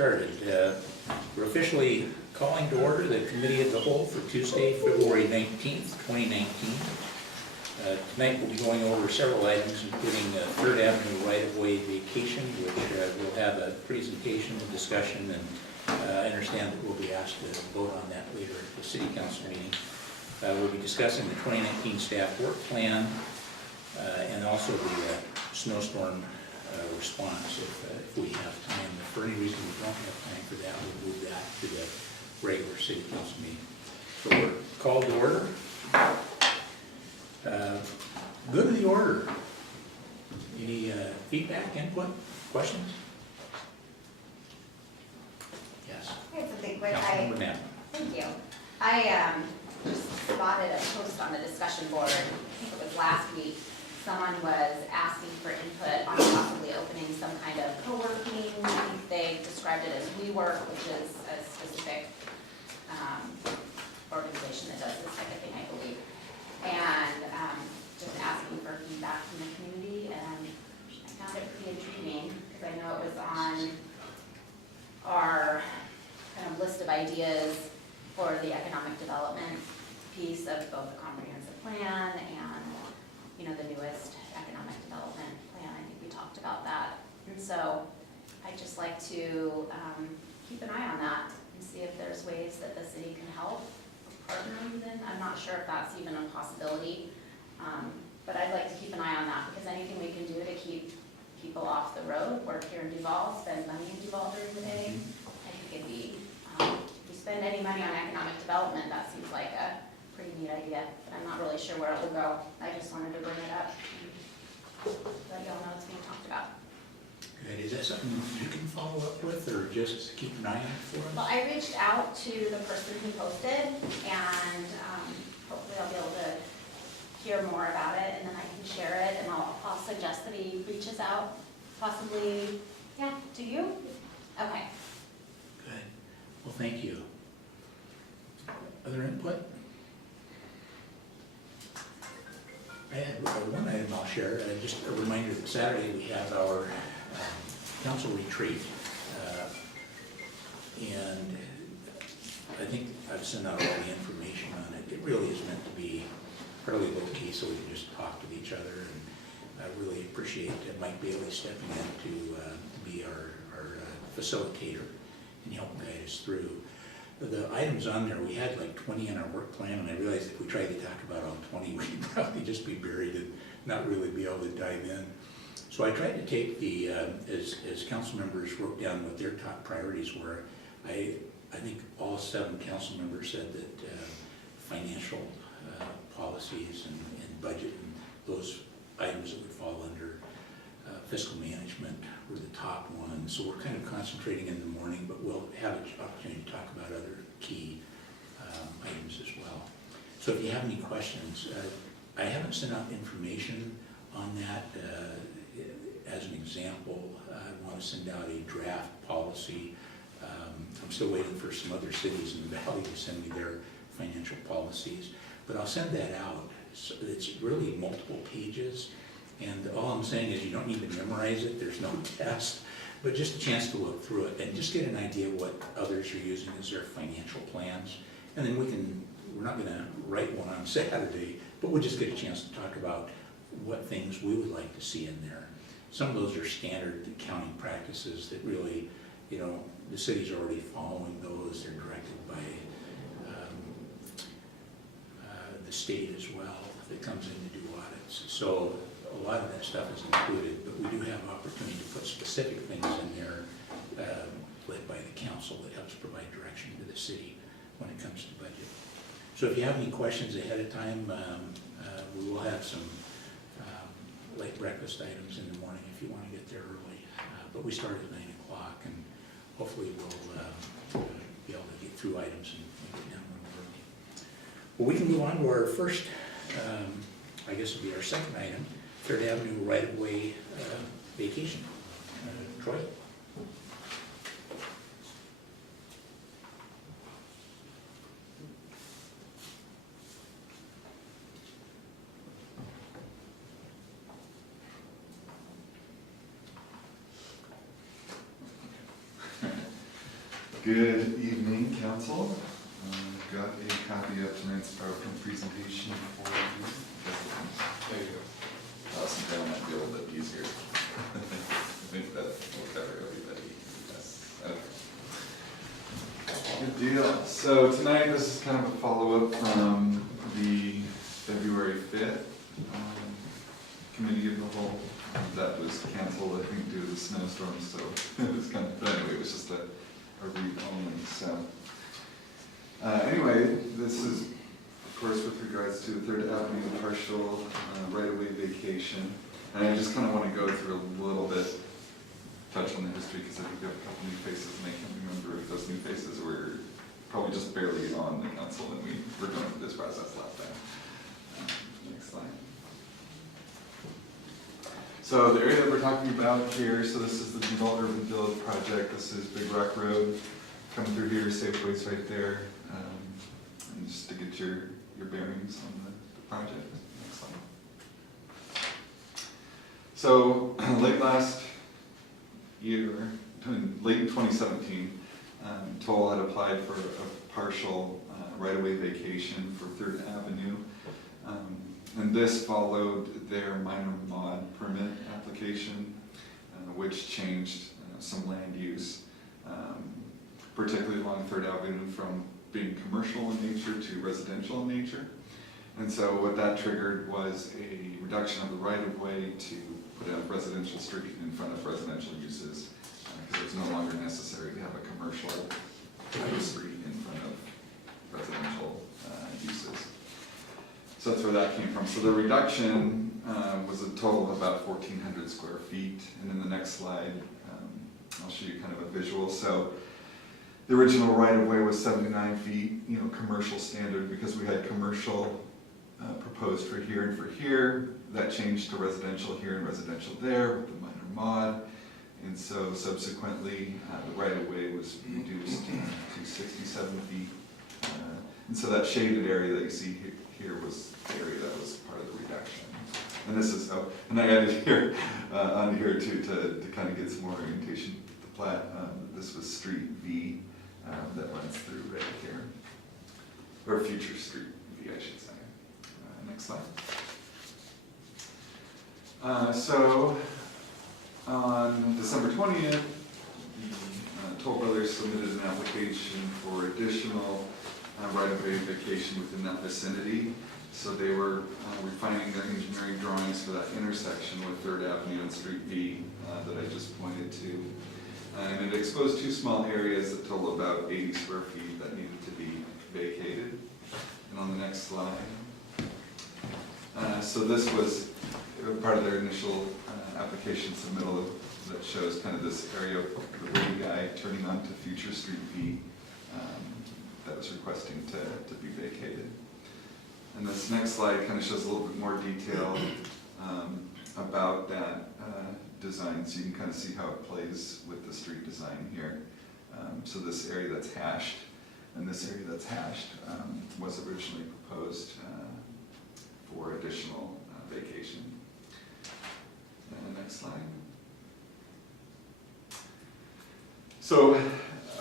started. We're officially calling to order the Committee of the Whole for Tuesday, February 19th, 2019. Tonight we'll be going over several items, including Third Avenue right-of-way vacation, which we'll have a presentation and discussion, and I understand that we'll be asked to vote on that later at the City Council meeting. We'll be discussing the 2019 staff work plan and also the snowstorm response if we have time. If for any reason we don't have time for that, we'll move that to the regular City Council meeting. So we're called to order. Good of the order. Any feedback, input, questions? Yes. I had something quick. Councilmember Knapp. Thank you. I just spotted a post on the discussion board, I think it was last week. Someone was asking for input on possibly opening some kind of co-working. I think they described it as WeWork, which is a specific organization that does this type of thing, I believe. And just asking for feedback from the community, and I found it pretty intriguing because I know it was on our kind of list of ideas for the economic development piece of both the comprehensive plan and, you know, the newest economic development plan. I think we talked about that. And so I'd just like to keep an eye on that and see if there's ways that the city can help partner even. I'm not sure if that's even a possibility, but I'd like to keep an eye on that because anything we can do to keep people off the road, work here in Duval, spend money in Duval during the day, I think it'd be, if we spend any money on economic development, that seems like a pretty neat idea, but I'm not really sure where it will go. I just wanted to bring it up and let y'all know it's being talked about. Good. Is that something you can follow up with, or just keep an eye out for us? Well, I reached out to the person who posted, and hopefully I'll be able to hear more about it, and then I can share it, and I'll suggest that he reaches out, possibly, yeah, to you? Okay. Good. Well, thank you. Other input? I had one item I'll share. Just a reminder that Saturday we have our council retreat. And I think I've sent out all the information on it. It really is meant to be fairly low-key so we can just talk with each other. And I really appreciate Mike Bailey stepping in to be our facilitator and help guide us through. The items on there, we had like 20 in our work plan, and I realized if we tried to talk about all 20, we'd probably just be buried and not really be able to dive in. So I tried to take the, as council members wrote down what their top priorities were, I think all 7 council members said that financial policies and budget and those items that would fall under fiscal management were the top ones. So we're kind of concentrating in the morning, but we'll have an opportunity to talk about other key items as well. So if you have any questions, I haven't sent out information on that. As an example, I want to send out a draft policy. I'm still waiting for some other cities in the valley to send me their financial policies, but I'll send that out. So it's really multiple pages. And all I'm saying is you don't need to memorize it, there's no test, but just a chance to look through it and just get an idea what others are using as their financial plans. And then we're not gonna write one on Saturday, but we'll just get a chance to talk about what things we would like to see in there. Some of those are standard accounting practices that really, you know, the city's already following those. They're directed by the state as well that comes in to do audits. So a lot of that stuff is included, but we do have opportunity to put specific things in there led by the council that helps provide direction to the city when it comes to budget. So if you have any questions ahead of time, we will have some late breakfast items in the morning if you want to get there early. But we start at 9 o'clock, and hopefully we'll be able to get through items and make it down a little early. Well, we can move on to our first, I guess it'll be our second item, Third Avenue right-of-way vacation. Troy? Good evening, council. Got a copy of tonight's PowerPoint presentation for you. There you go. Someday might be a little bit easier. I think that will cover everybody. Yes. Okay. Good deal. So tonight, this is kind of a follow-up from the February 5th committee of the whole. That was canceled, I think, due to the snowstorm, so it was kind of, but anyway, it was just a read only, so. Anyway, this is, of course, with regards to the 3rd Avenue partial right-of-way vacation. And I just kind of want to go through a little bit, touch on the history, because I think we have a couple new faces, and I can't remember if those new faces were probably just barely on the council when we were going through this process last time. Next slide. So the area that we're talking about here, so this is the Duval Urban Village project. This is Big Rock Road, coming through here, Safeway's right there. And just to get your bearings on the project. Next slide. So late last year, late in 2017, Toll had applied for a partial right-of-way vacation for 3rd Avenue. And this followed their minor mod permit application, which changed some land use, particularly along 3rd Avenue from being commercial in nature to residential in nature. And so what that triggered was a reduction of the right-of-way to put a residential street in front of residential uses, because it's no longer necessary to have a commercial street in front of residential uses. So that's where that came from. So the reduction was a total of about 1,400 square feet. And in the next slide, I'll show you kind of a visual. So the original right-of-way was 79 feet, commercial standard, because we had commercial proposed for here and for here. That changed to residential here and residential there with the minor mod. And so subsequently, the right-of-way was reduced to 67 feet. And so that shaded area that you see here was the area that was part of the reduction. And this is, and I added here, on here too, to kind of get some more orientation. The plat, this was Street V that runs through right here. Or Future Street V, I should say. Next slide. So, on December 20th, the Toll Brothers submitted an application for additional right-of-way vacation within that vicinity. So they were refining their engineering drawings for that intersection with 3rd Avenue and Street V that I just pointed to. And it exposed 2 small areas that total about 80 square feet that needed to be vacated. And on the next slide. So this was part of their initial application submittal that shows kind of this area of the radii turning onto Future Street V that was requesting to be vacated. And this next slide kind of shows a little bit more detail about that design, so you can kind of see how it plays with the street design here. So this area that's hashed, and this area that's hashed was originally proposed for additional vacation. And the next slide. So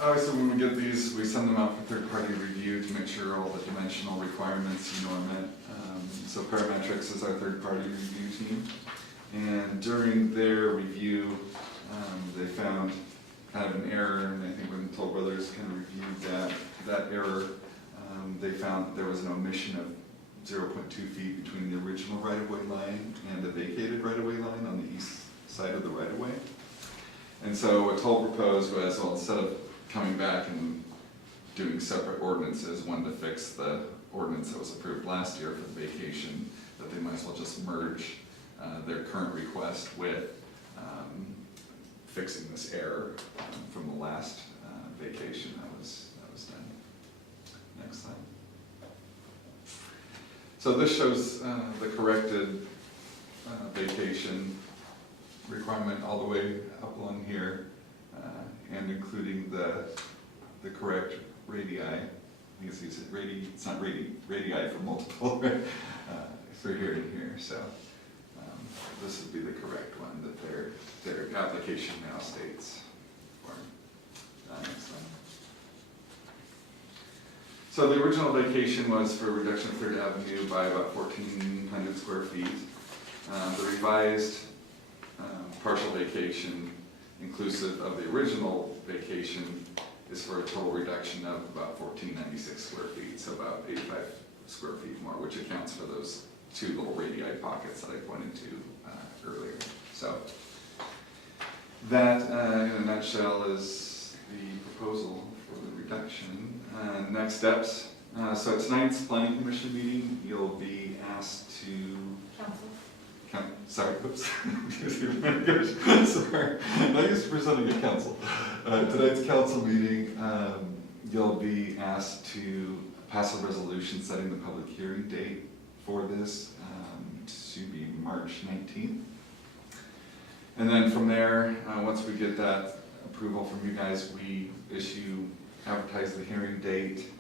obviously when we get these, we send them out for third-party review to make sure all the dimensional requirements are met. So Parametrics is our third-party review team. And during their review, they found kind of an error, and I think when Toll Brothers kind of reviewed that error, they found there was an omission of 0.2 feet between the original right-of-way line and the vacated right-of-way line on the east side of the right-of-way. And so what Toll proposed was, well, instead of coming back and doing separate ordinances, one to fix the ordinance that was approved last year for the vacation, that they might as well just merge their current request with fixing this error from the last vacation that was done. Next slide. So this shows the corrected vacation requirement all the way up along here, and including the correct radii. I think it's radii, it's not radii for multiple, for here and here. So this would be the correct one that their application now states for. Next one. So the original vacation was for reduction of Third Avenue by about 1,400 square feet. The revised partial vacation, inclusive of the original vacation, is for a total reduction of about 1,496 square feet, so about 85 square feet more, which accounts for those two little radii pockets that I pointed to earlier. So that, in a nutshell, is the proposal for the reduction. Next steps. So at tonight's planning commission meeting, you'll be asked to sorry, oops. Sorry, not used to presenting at council. Tonight's council meeting, you'll be asked to pass a resolution setting the public hearing date for this to be March 19th. And then from there, once we get that approval from you guys, we advertise the hearing date.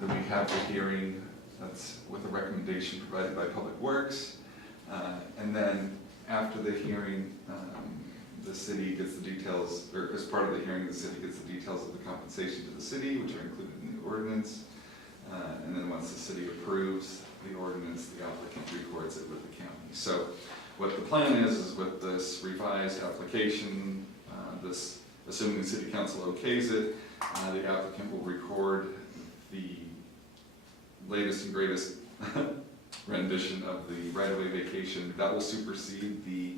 Then we have the hearing, that's with a recommendation provided by Public Works. And then after the hearing, the city gets the details, or as part of the hearing, the city gets the details of the compensation to the city, which are included in the ordinance. And then once the city approves the ordinance, the applicant records it with the county. So what the plan is with this revised application, assuming the city council okays it, the applicant will record the latest and greatest rendition of the right-of-way vacation. That will supersede the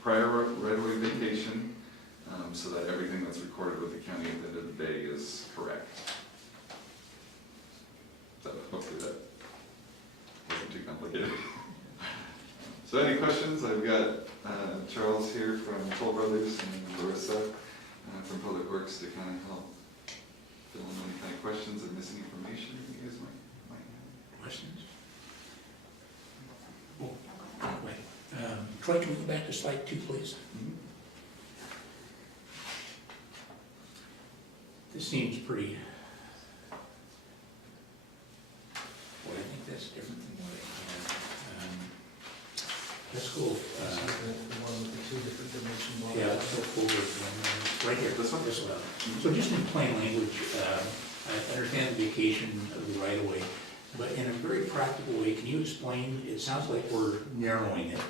prior right-of-way vacation, so that everything that's recorded with the county at the end of the day is correct. So hopefully that wasn't too complicated. So any questions? I've got Charles here from Toll Brothers and Larissa from Public Works to kind of help fill in any kind of questions or missing information you guys might have. Questions? Wait. Troy, can we go back to slide 2, please? This seems pretty, boy, I think that's different than what I had. Let's go, The one with the two different dimension models. yeah, let's go forward, right here. This one? This one. So just in plain language, I understand the vacation of the right of way, but in a very practical way, can you explain, it sounds like we're narrowing it,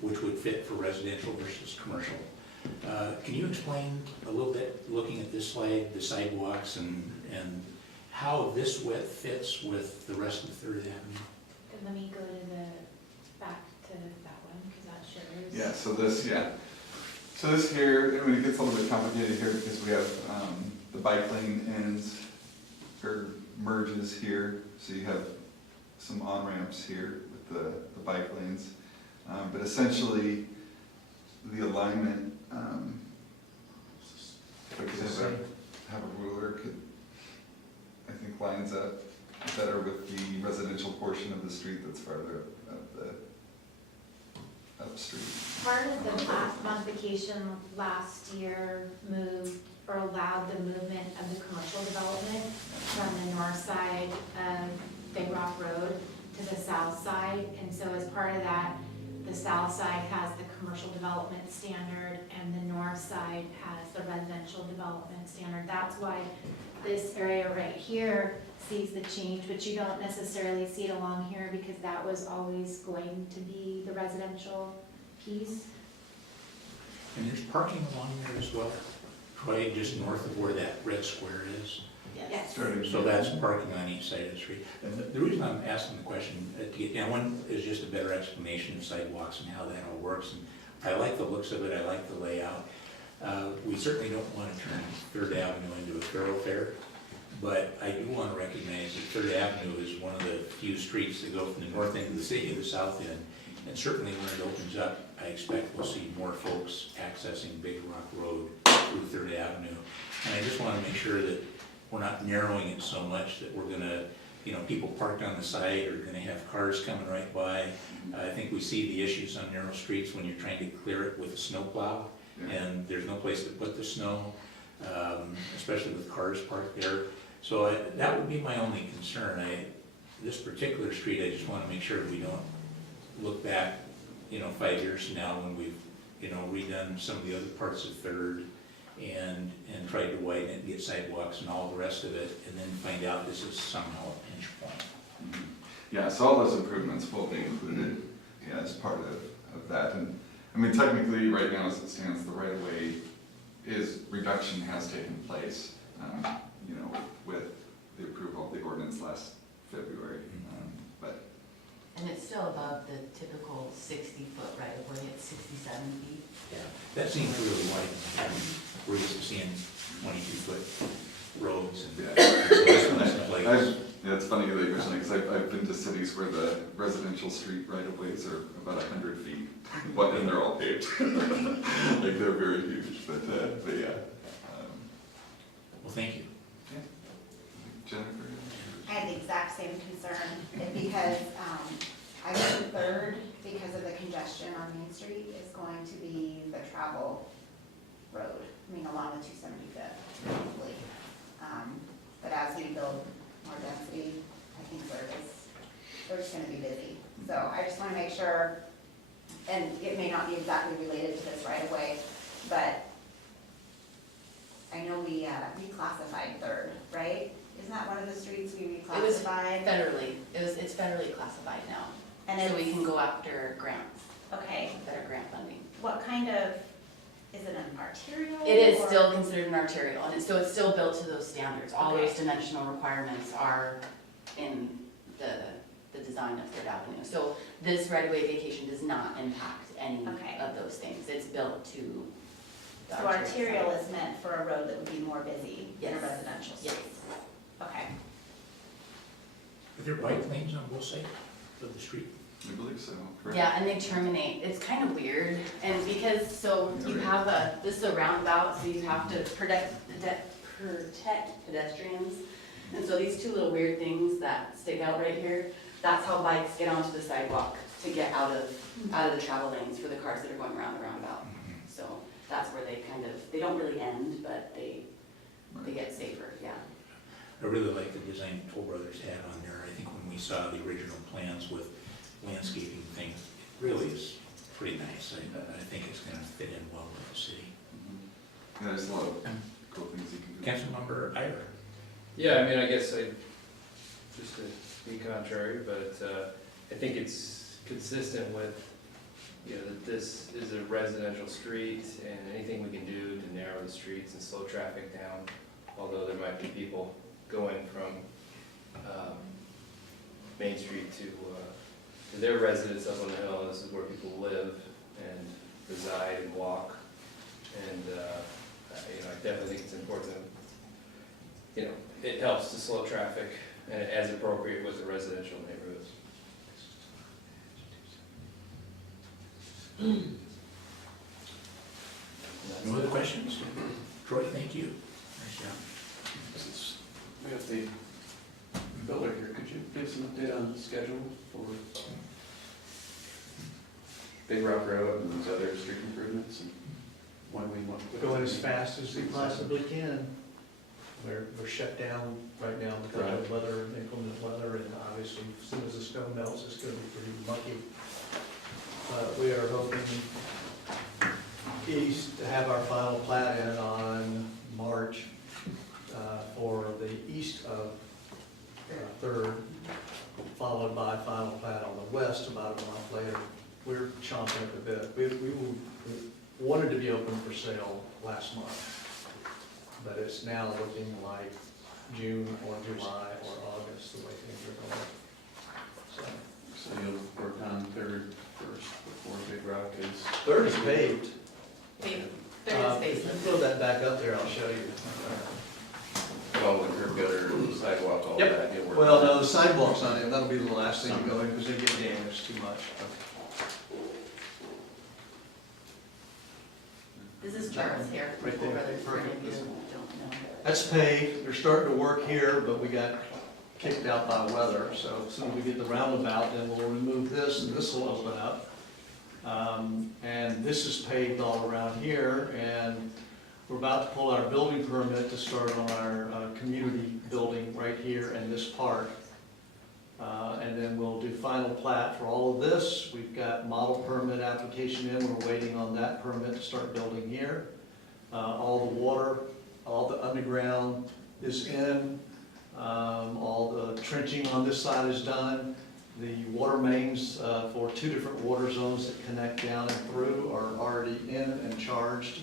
which would fit for residential versus commercial. Can you explain a little bit, looking at this slide, the sidewalks and how this width fits with the rest of Third Avenue? And let me go to back to that one, because that shows. Yeah, so this here, I mean, it gets a little bit complicated here because we have the bike lane ends, or merges here, so you have some on-ramps here with the bike lanes. But essentially, the alignment, if I could have a ruler, I think lines up better with the residential portion of the street that's farther up street. Part of the last modification last year moved or allowed the movement of the commercial development from the north side of Big Rock Road to the south side. And so as part of that, the south side has the commercial development standard and the north side has the residential development standard. That's why this area right here sees the change, but you don't necessarily see it along here because that was always going to be the residential piece. And there's parking along there as well, Troy, just north of where that red square is. Yes. So that's parking on each side of the street. And the reason I'm asking the question, to get down, one is just a better explanation of sidewalks and how that all works. And I like the looks of it, I like the layout. We certainly don't want to turn Third Avenue into a thoroughfare, but I do want to recognize that Third Avenue is one of the few streets that go from the north end of the city to the south end. And certainly when it opens up, I expect we'll see more folks accessing Big Rock Road through Third Avenue. And I just want to make sure that we're not narrowing it so much that we're gonna, people parked on the side are gonna have cars coming right by. I think we see the issues on narrow streets when you're trying to clear it with a snowplow, and there's no place to put the snow, especially with cars parked there. So that would be my only concern. This particular street, I just wanna make sure we don't look back, 5 years from now when we've, redone some of the other parts of Third, and tried to widen it, and get sidewalks and all the rest of it, and then find out this is somehow a pinch point. Mhm. Yeah, so all those improvements will be included, yeah, as part of that. And, I mean, technically, right now, as it stands, the right-of-way reduction has taken place, you know, with the approval of the ordinance last February. But, And it's still above the typical 60-foot right of way, it's 67 feet. Yeah, that seems really wide. We're used to seeing 22-foot roads and yeah. so this one's like, Yeah, it's funny that you mention it, because I've been to cities where the residential street right-of-ways are about 100 feet, and they're all paved. Like, they're very huge, but yeah. well, thank you. Jennifer? I had the exact same concern, because I think Third, because of the congestion on Main Street, is going to be the travel road, I mean, along the 275th, probably. But as we build more density, I think Third's gonna be busy. So I just wanna make sure, and it may not be exactly related to this right away, but I know we reclassified Third, right? Isn't that one of the streets we It was reclassified? it's federally classified now. And So we it's- can go after grants, Okay, better grant funding. what kind of, is it an arterial? It is or- still considered an arterial, and so it's still built to those standards. All those Okay. dimensional requirements are in the design of Third Avenue. So this right-of-way vacation does not impact any Okay. of those things. It's built to the So arterial is meant for a road that would be more busy than a Yes. residential Yes. street? Okay. Are there bike lanes on both sides of the street? I believe so, correct? Yeah, and they terminate, it's kind of weird, and because, so you have this is a roundabout, so you have to protect pedestrians. And so these two little weird things that stick out right here, that's how bikes get onto the sidewalk to get out of the travel lanes for the cars that are going around the roundabout. So that's where they kind of, they don't really end, but they get safer, yeah. I really like the design Toll Brothers had on there. I think when we saw the original plans with landscaping things, it really is pretty nice. I think it's gonna fit in well with the city. Mhm. Yeah, there's a lot of cool things you can do. Councilmember Ira. Yeah, I mean, I guess just to be contrary, but I think it's consistent with, you know, that this is a residential street and anything we can do to narrow the streets and slow traffic down, although there might be people going from Main Street to their residence up on the hill. This is where people live and reside and walk. And, you know, I definitely think it's important, you know, it helps to slow traffic as appropriate with the residential neighborhoods. No other questions? Troy, thank you. Nice job. Since we have the builder here, could you give us an update on the schedule for Big Rock Road and those other street improvements and when we want? Going as fast as we possibly can. We're shut down right now because of weather, inclement weather, and obviously as soon as the snow melts, it's gonna be pretty mucky. We are hoping east to have our final plat in on March for the east of Third, followed by final plat on the west about a month later. We're chomping at the bit. We wanted to be open for sale last month, but it's now looking like June or July or August, the way things are going. So you'll work on Third first before Big Rock is. Third is paved. Third If is you facelift. throw that back up there, I'll show you. All the curb gutter, sidewalk, all Yep. that, you'll work. Well, on no, that. the sidewalks on it, that'll be the last thing to go in because they get damaged too much. This is Charles here, from Right Toll there. Brothers, for any of Perfect. you who don't know. That's paved, they're starting to work here, but we got kicked out by weather, so as soon as we get the roundabout, then we'll remove this, and this will open up. And this is paved all around here, and we're about to pull our building permit to start on our community building right here in this park. And then we'll do final plat for all of this. We've got model permit application in, we're waiting on that permit to start building here. All the water, all the underground is in. All the trenching on this side is done. The water mains for 2 different water zones that connect down and through are already in and charged.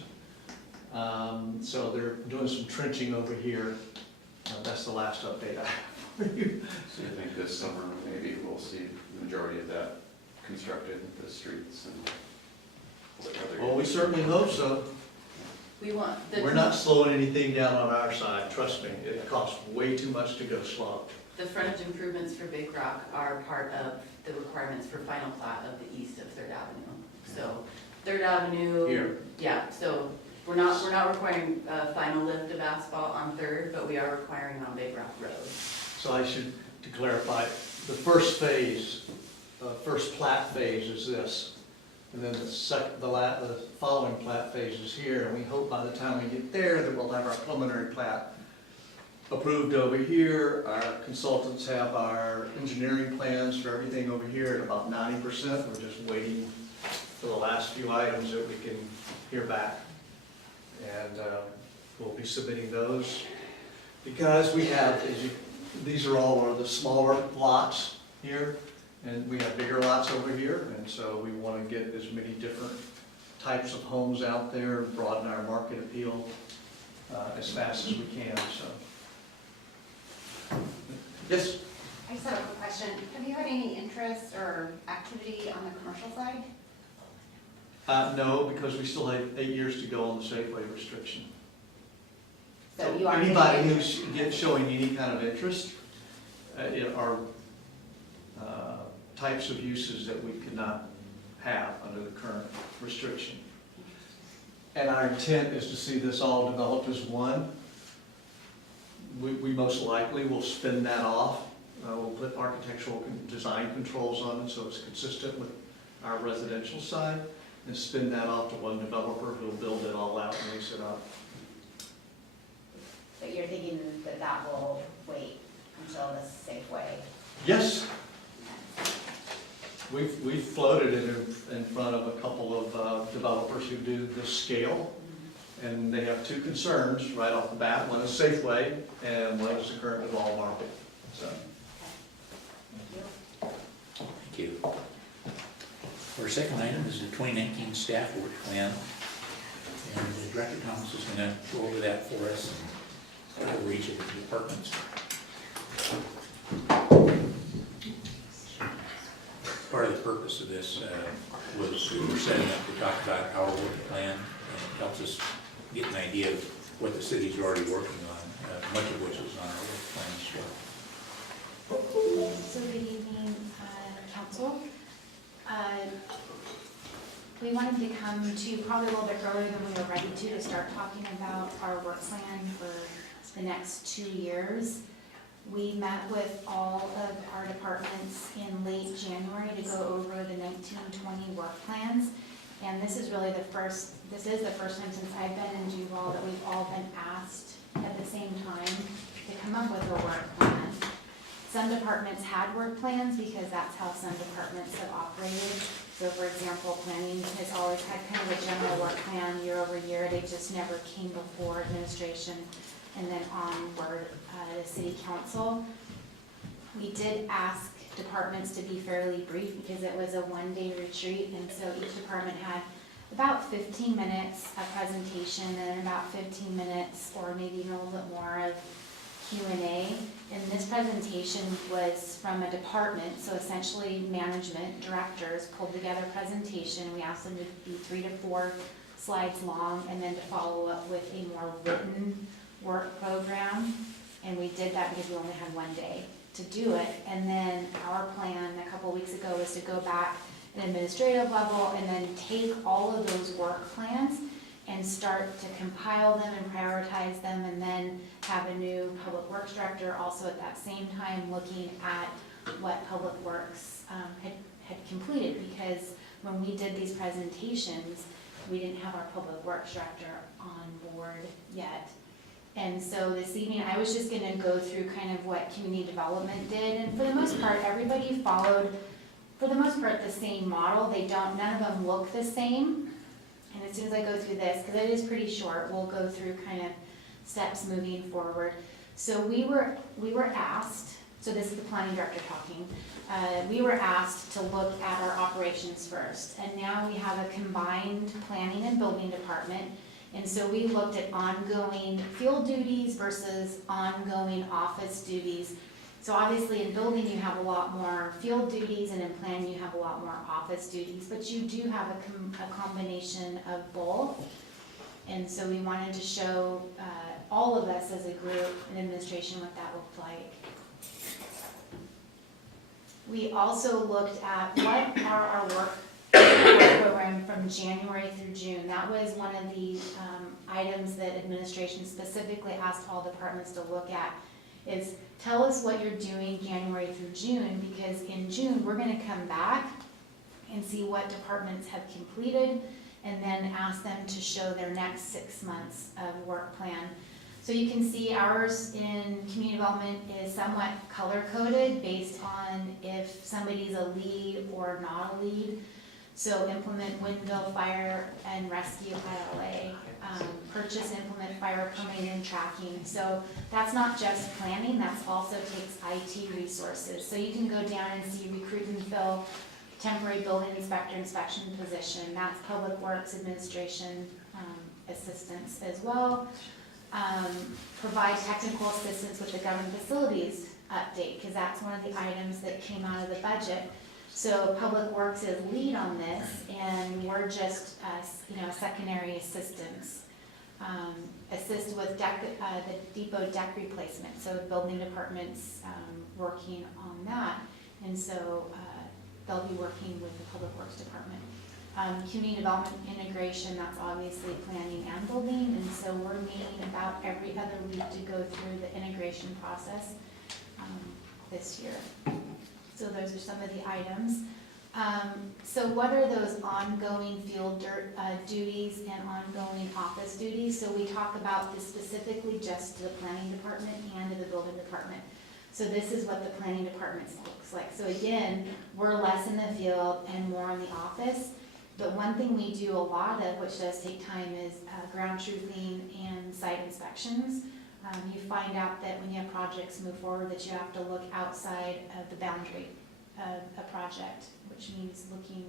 So they're doing some trenching over here. That's the last update I have for you. So you think this summer, maybe we'll see the majority of that constructed, the streets and other. Well, we certainly hope so. We want the. We're not slowing anything down on our side, trust me. It costs way too much to go slow. The frontage improvements for Big Rock are part of the requirements for final plat of the east of Third Avenue. So Third Avenue. Here. Yeah, so we're not requiring a final lift of asphalt on Third, but we are requiring on Big Rock Road. So I should, to clarify, the first phase, first plat phase is this. And then the following plat phase is here, and we hope by the time we get there that we'll have our preliminary plat approved over here. Our consultants have our engineering plans for everything over here at about 90%. We're just waiting for the last few items that we can hear back. And we'll be submitting those. Because we have, these are all of the smaller lots here, and we have bigger lots over here, and so we want to get as many different types of homes out there, broaden our market appeal as fast as we can, so. Yes? I just have a quick question. Have you had any interest or activity on the commercial side? No, because we still have 8 years to go on the Safeway restriction. So you are. Anybody who's showing any kind of interest are types of uses that we could not have under the current restriction. And our intent is to see this all developed as one. We most likely will spin that off. We'll put architectural design controls on it so it's consistent with our residential side, and spin that off to one developer who'll build it all out and lease it up. But you're thinking that that will wait until the Safeway? Yes. We've floated it in front of a couple of developers who do this scale, and they have 2 concerns right off the bat. One is Safeway, and one is the current evolved market, so. Thank you. Our second item is the 2019 staff work plan. And Director Thomas is going to go over that for us and over each of the departments. Part of the purpose of this was we were setting up to talk about our work plan, and it helps us get an idea of what the city's already working on, much of which is on our work plan as well. So good evening, council. We wanted to come to probably a little bit earlier than we were ready to start talking about our work plan for the next 2 years. We met with all of our departments in late January to go over the 1920 work plans. And this is really the first time since I've been in Duval that we've all been asked at the same time to come up with a work plan. Some departments had work plans because that's how some departments have operated. So for example, planning has always had kind of a general work plan year over year. They just never came before administration and then onward to city council. We did ask departments to be fairly brief because it was a one-day retreat, and so each department had about 15 minutes of presentation and about 15 minutes or maybe even a little bit more of Q&A. And this presentation was from a department, so essentially management directors pulled together a presentation. We asked them to be 3 to 4 slides long and then to follow up with a more written work program. And we did that because we only had one day to do it. And then our plan a couple weeks ago was to go back at an administrative level and then take all of those work plans and start to compile them and prioritize them, and then have a new public works director also at that same time looking at what public works had completed, because when we did these presentations, we didn't have our public works director on board yet. And so this evening, I was just gonna go through kind of what community development did, and for the most part, everybody followed, for the most part, the same model. None of them look the same. and as soon as I go through this, because it is pretty short, we'll go through kind of steps moving forward. So we were asked, so this is the planning director talking, we were asked to look at our operations first, and now we have a combined planning and building department. And so we looked at ongoing field duties versus ongoing office duties. So obviously in building you have a lot more field duties, and in planning you have a lot more office duties, but you do have a combination of both. And so we wanted to show all of us as a group in administration what that looked like. We also looked at what are our work program from January through June. That was one of the items that administration specifically asked all departments to look at, is tell us what you're doing January through June, because in June, we're gonna come back and see what departments have completed, and then ask them to show their next 6 months of work plan. So you can see ours in community development is somewhat color-coded based on if somebody's a lead or not a lead. So implement window, fire, and rescue ILA, purchase, implement fire permitting and tracking. So that's not just planning, that's also takes IT resources. So you can go down and see recruit and fill temporary building inspector inspection position. That's public works administration assistance as well. Provide technical assistance with the government facilities update, because that's one of the items that came out of the budget. So Public Works is lead on this, and we're just, secondary assistance. Assist with deck, the depot deck replacement, so building departments working on that. And so they'll be working with the Public Works Department. Community development integration, that's obviously planning and building, and so we're meeting about every other week to go through the integration process this year. So those are some of the items. So what are those ongoing field duties and ongoing office duties? So we talk about this specifically just to the planning department and to the building department. So this is what the planning department looks like. So again, we're less in the field and more in the office. But one thing we do a lot of, which does take time, is ground truthing and site inspections. You find out that when you have projects move forward, that you have to look outside of the boundary of a project, which means looking,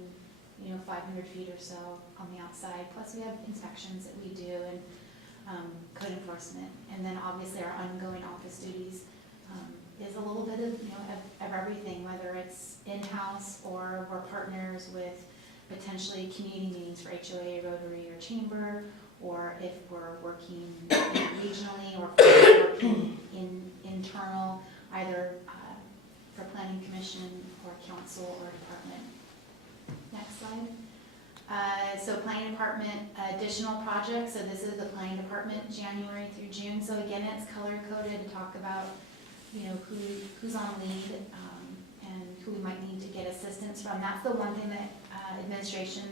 500 feet or so on the outside. Plus we have inspections that we do, and code enforcement. And then obviously our ongoing office duties is a little bit of everything, whether it's in-house or we're partners with potentially community meetings for HOA, Rotary, or Chamber, or if we're working regionally or if we're working in internal, either for planning commission or council or department. Next slide. So planning department, additional projects. So this is the planning department, January through June. So again, it's color coded to talk about, who's on lead and who we might need to get assistance from. That's the one thing that administration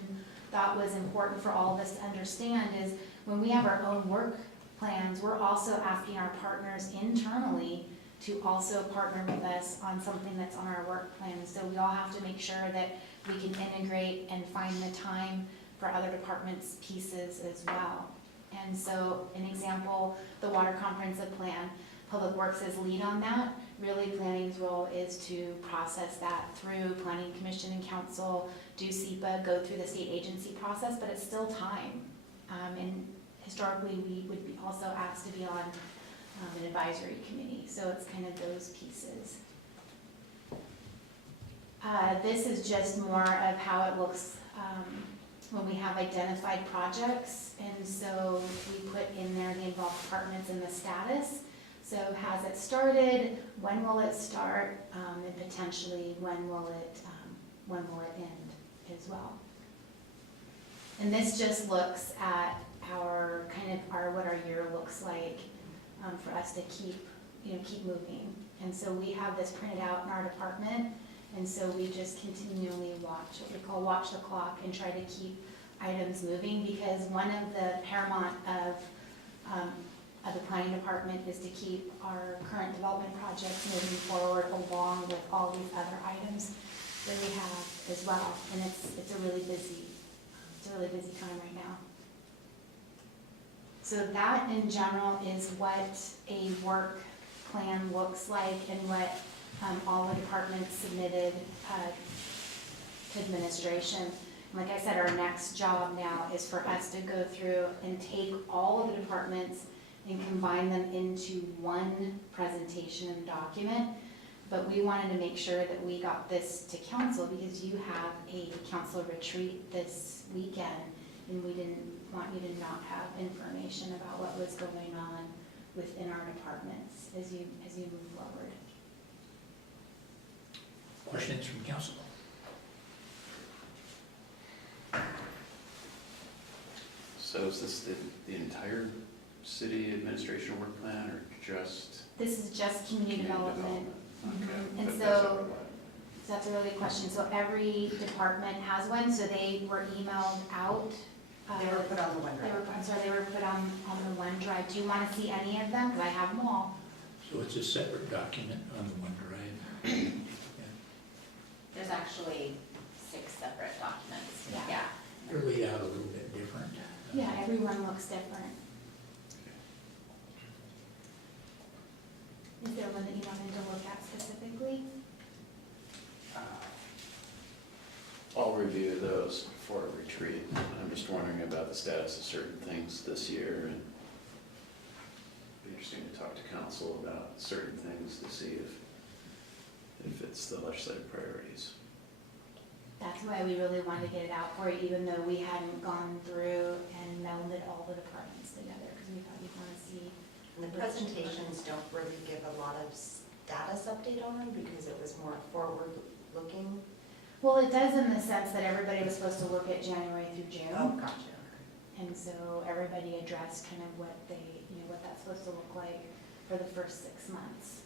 thought was important for all of us to understand, is when we have our own work plans, we're also asking our partners internally to also partner with us on something that's on our work plan. So we all have to make sure that we can integrate and find the time for other departments' pieces as well. And so an example, the water comprehensive plan, Public Works is lead on that. Really planning's role is to process that through planning commission and council, do SEPA, go through the state agency process, but it's still time. And historically, we would be also asked to be on an advisory committee, so it's kind of those pieces. This is just more of how it looks when we have identified projects, and so we put in there the involved departments and the status. So has it started, when will it start, and potentially when will it end as well. And this just looks at what our year looks like for us to keep moving. And so we have this printed out in our department, and so we just continually watch, what we call watch the clock, and try to keep items moving, because one of the paramount of the planning department is to keep our current development projects moving forward along with all these other items that we have as well. And it's a really busy time right now. So that in general is what a work plan looks like and what all the departments submitted to administration. Like I said, our next job now is for us to go through and take all of the departments and combine them into one presentation and document. But we wanted to make sure that we got this to council because you have a council retreat this weekend, and we didn't want you to not have information about what was going on within our departments as you move forward. Questions from council? So is this the entire city administration work plan or just? This is just community development. Okay. Mhm. And But so- that's everybody. So that's a really good question. So every department has one, so they were emailed out. They were put on the OneDrive. They were put on the OneDrive. Do you want to see any of them? Because I have them all. So it's a separate document on the OneDrive. There's actually 6 separate documents. Yeah. They're laid out a little bit different. Yeah, everyone looks different. Is there one that you wanted to look at specifically? I'll review those before a retreat. I'm just wondering about the status of certain things this year, and it'd be interesting to talk to council about certain things to see if it's the legislative priorities. That's why we really wanted to get it out for you, even though we hadn't gone through and melded all the departments together, because we thought you'd want to see. And the presentations don't really give a lot of status update on them because it was more forward-looking. Well, it does in the sense that everybody was supposed to look at January through June. Oh, gotcha. And so everybody addressed kind of what what that's supposed to look like for the first 6 months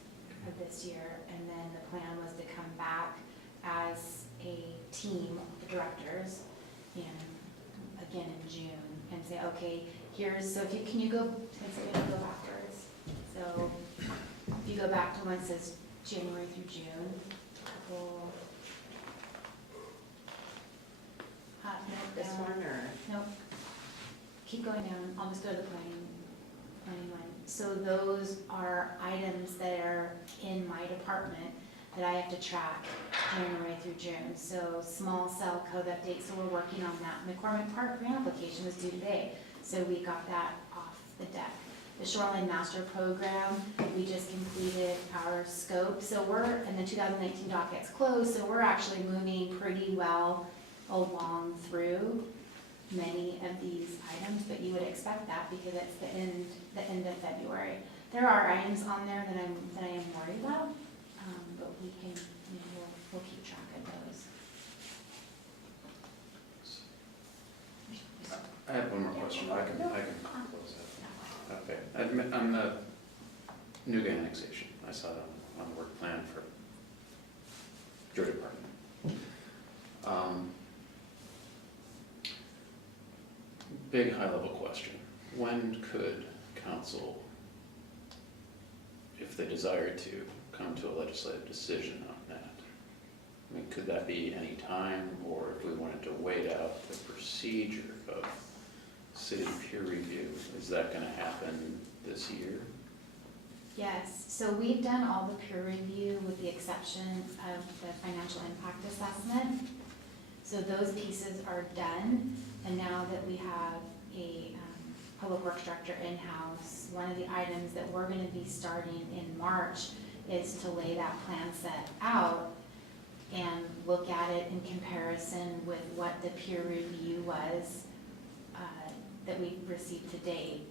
of this year. And then the plan was to come back as a team of the directors again in June and say, okay, so can you go backwards? So if you go back to when it says January through June, This one or? Nope. Keep going down, I'll just go to the planning one. So those are items that are in my department that I have to track January through June. So small cell code updates, so we're working on that. McCormick Park grant application was due today, so we got that off the deck. The Shoreline Master Program, we just completed our scope, and the 2019 docket's closed, so we're actually moving pretty well along through many of these items, but you would expect that because it's the end of February. There are items on there that I am worried about, but we can, we'll keep track of those. I have one more question. I can close that. Okay. On the new annexation, I saw it on the work plan for your department. Big high-level question. When could council, if they desired to, come to a legislative decision on that? I mean, could that be any time, or if we wanted to wait out the procedure of city peer review, is that gonna happen this year? Yes, so we've done all the peer review with the exception of the financial impact assessment. So those pieces are done, and now that we have a public works director in-house, one of the items that we're gonna be starting in March is to lay that plan set out and look at it in comparison with what the peer review was that we received to date,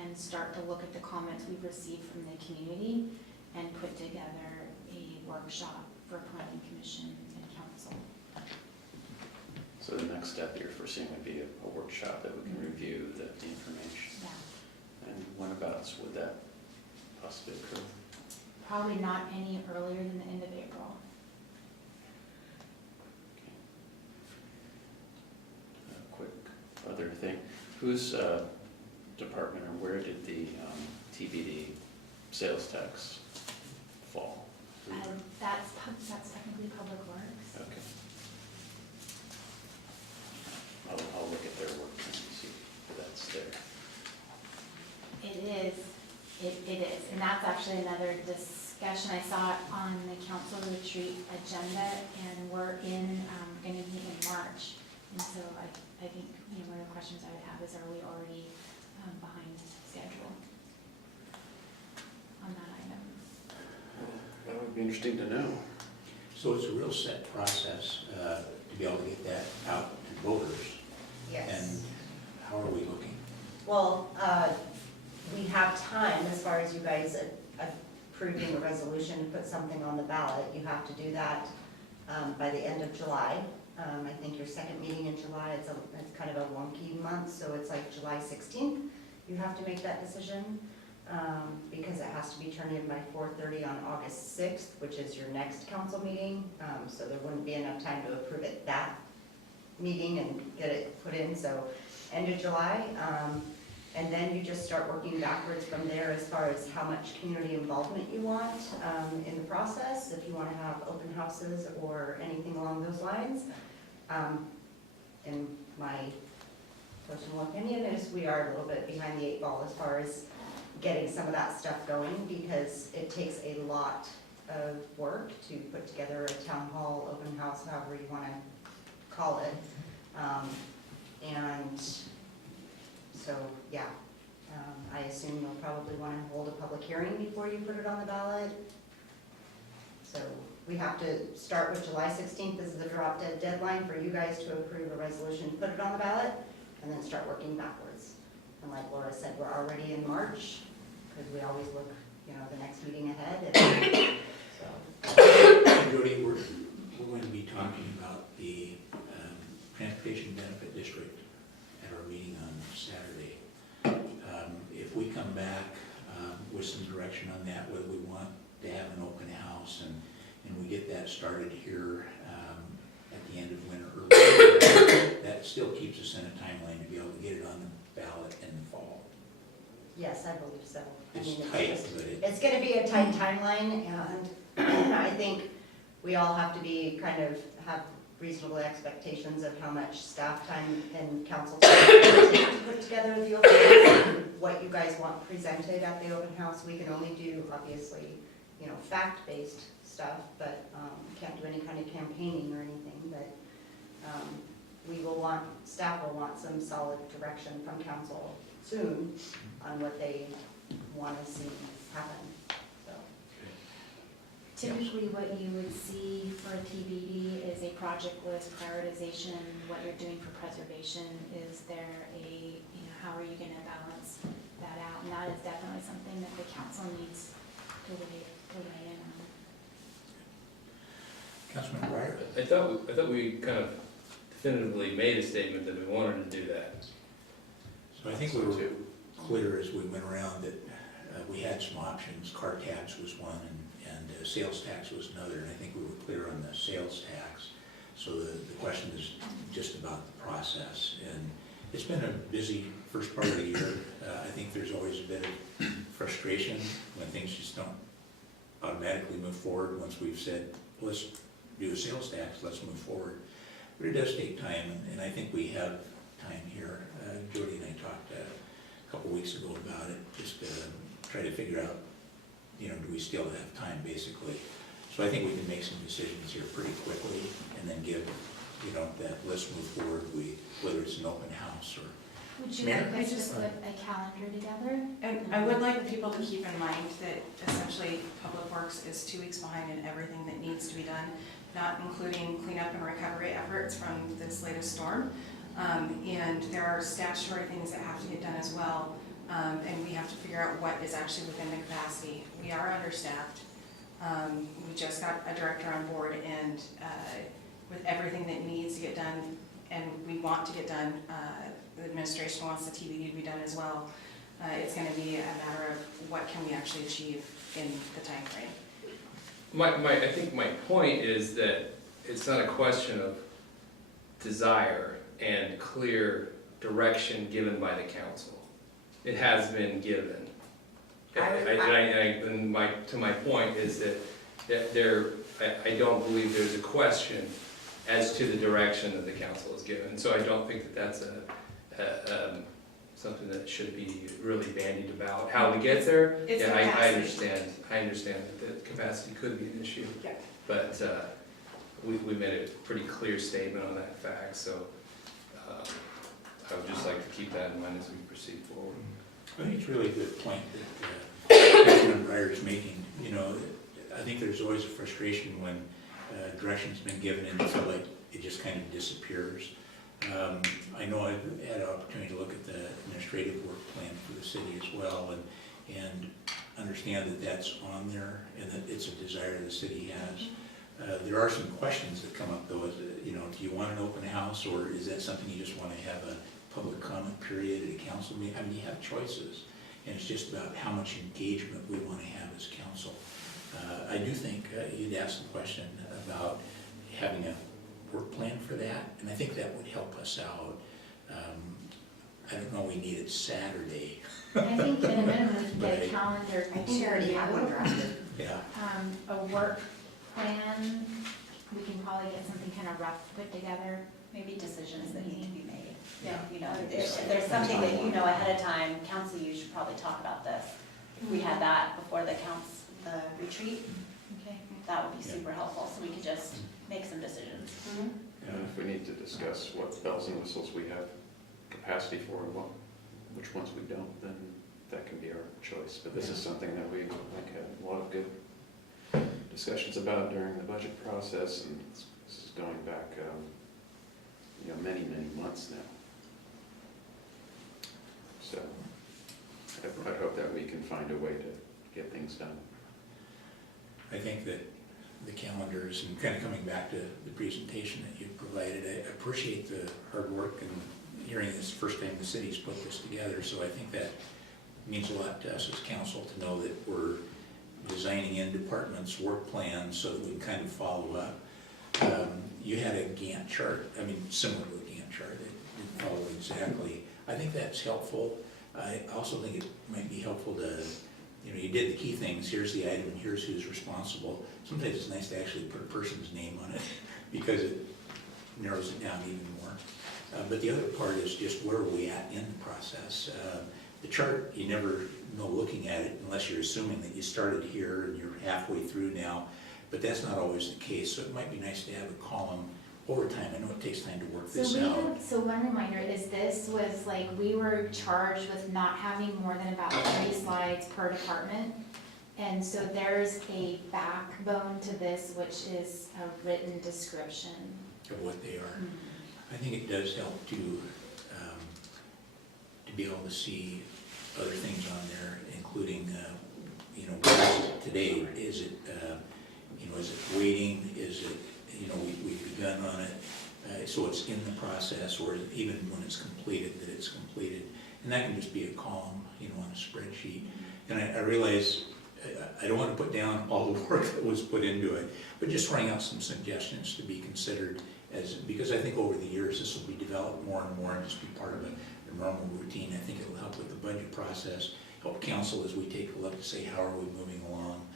and start to look at the comments we've received from the community and put together a workshop for planning commission and council. So the next step you're foreseeing would be a workshop that we can review the information. Yeah, And when abouts would that possibly occur? probably not any earlier than the end of April. A quick other thing, whose department or where did the TBD sales tax fall? That's technically public works. Okay. I'll look at their work and see if that's there. actually another discussion. I saw it on the council retreat agenda, and we're gonna meet in March. And so I think, one of the questions I would have is, are we already behind schedule on that item? That would be interesting to know. So it's a real set process to be able to get that out to voters. Yes. And how are we looking? Well, we have time as far as you guys approving a resolution to put something on the ballot. You have to do that by the end of July. I think your second meeting in July, it's kind of a wonky month, so it's like July 16th. You have to make that decision because it has to be turned in by 4:30 on August 6th, which is your next council meeting. So there wouldn't be enough time to approve it that meeting and get it put in, so end of July. And then you just start working backwards from there as far as how much community involvement you want in the process, if you want to have open houses or anything along those lines. In my personal opinion is we are a little bit behind the 8 ball as far as getting some of that stuff going, because it takes a lot of work to put together a town hall, open house, however you want to call it. And so, yeah, I assume you'll probably want to hold a public hearing before you put it on the ballot. So we have to start with July 16th. This is a drop dead deadline for you guys to approve a resolution, put it on the ballot, and then start working backwards. And like Laura said, we're already in March, because we always look, the next meeting ahead. And so. Jody, we're going to be talking about the Transportation Benefit District at our meeting on Saturday. If we come back with some direction on that, whether we want to have an open house and we get that started here at the end of winter, early, that still keeps us in a timeline to be able to get it on the ballot in the fall. Yes, I believe so. It's tight, but It's gonna be a tight timeline, and I think we all have to be have reasonable expectations of how much staff time and council time it takes to put together the open house, and what you guys want presented at the open house. We can only do, obviously, fact-based stuff, but can't do any kind of campaigning or anything, but staff will want some solid direction from council soon on what they want to see happen, so. Typically, what you would see for a TBD is a project list prioritization, what you're doing for preservation. Is there how are you gonna balance that out? And that is definitely something that the council needs to weigh in on. Councilman Breyer? I thought we kind of definitively made a statement that we wanted to do that. So I think we were clear as we went around that we had some options. Car tax was one, and sales tax was another, and I think we were clear on the sales tax. So the question is just about the process, and it's been a busy first part of the year. I think there's always a bit of frustration when things just don't automatically move forward. Once we've said, let's do a sales tax, let's move forward. But it does take time, and I think we have time here. Jody and I talked a couple weeks ago about it, just to try to figure out, do we still have time, basically. So I think we can make some decisions here pretty quickly, and then give, that let's move forward, whether it's an open house or. Would you Mayor? like us to put a calendar together? And I would like people to keep in mind that essentially Public Works is 2 weeks behind in everything that needs to be done, not including cleanup and recovery efforts from this latest storm. And there are statutory things that have to get done as well. And we have to figure out what is actually within the capacity. We are understaffed. We just got a director on board, and with everything that needs to get done, and we want to get done, the administration wants the TBD to be done as well. It's going to be a matter of what can we actually achieve in the time frame. I think my point is that it's not a question of desire and clear direction given by the council. It has been given. To my point is that I don't believe there's a question as to the direction that the council has given. So I don't think that that's something that should be really bandied about. How we get there, It's yeah, I capacity. understand that the capacity could be an issue. Yeah. But we made a pretty clear statement on that fact, so I would just like to keep that in mind as we proceed forward. I think it's really a good point that Councilman Breyer is making. You know, I think there's always a frustration when direction's been given and you feel like it just kind of disappears. I know I've had an opportunity to look at the administrative work plan for the city as well and understand that that's on there and that it's a desire the city has. There are some questions that come up though, is it, you know, do you want an open house or is that something you just want to have a public comment period at a council meeting? I mean, you have choices and it's just about how much engagement we want to have as council. I do think you'd asked the question about having a work plan for that, and I think that would help us out. I don't know, we need it Saturday. I think in a minimum, get a Right. calendar I think I already have one drafted. Yeah, a work plan, we can probably get something kind of rough put together. Maybe decisions that need to be made. Yeah. You know, if there's something that you know ahead of time, council, you should probably talk about this. If we had that before the retreat, Okay. that would be Yeah. super helpful, so we could just make some decisions. And if we need to discuss what bells and whistles we have capacity for and which ones we don't, then that can be our choice. But this is something that we had a lot of good discussions about during the budget process, and this is going back, many, many months now. So I hope that we can find a way to get things done. I think that the calendars and kind of coming back to the presentation that you provided, I appreciate the hard work and hearing this first time the city's put this together, so I think that means a lot to us as council to know that we're designing in departments' work plans so that we can kind of follow up. You had a Gantt chart, I mean, similar to a Gantt chart, it didn't follow exactly. I think that's helpful. I also think it might be helpful to, you know, you did the key things, here's the item and here's who's responsible. Sometimes it's nice to actually put a person's name on it because it narrows it down even more. But the other part is just where are we at in the process? The chart, you never know looking at it unless you're assuming that you started here and you're halfway through now, but that's not always the case. So it might be nice to have a column over time. I know it takes time to work this out. So one reminder is this was like, we were charged with not having more than about 3 slides per department. And so there's a backbone to this, which is a written description. Of what they are. I think it does help to be able to see other things on there, including, what is it today? Is it, is it waiting? Is it, we've begun on it, so it's in the process, or even when it's completed, that it's completed. And that can just be a column, on a spreadsheet. And I realize I don't want to put down all the work that was put into it, but just throwing out some suggestions to be considered because I think over the years this will be developed more and more and just be part of a normal routine. I think it'll help with the budget process, help council as we take a look to say how are we moving along.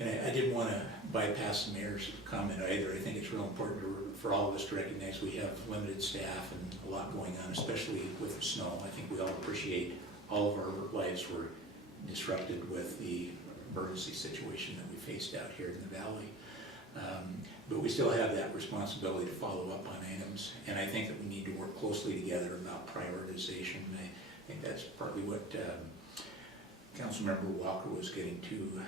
And I didn't want to bypass the mayor's comment either. I think it's real important for all of us to recognize we have limited staff and a lot going on, especially with the snow. I think we all appreciate all of our lives were disrupted with the emergency situation that we faced out here in the valley. But we still have that responsibility to follow up on items, and I think that we need to work closely together about prioritization. I think that's partly what Councilmember Walker was getting to,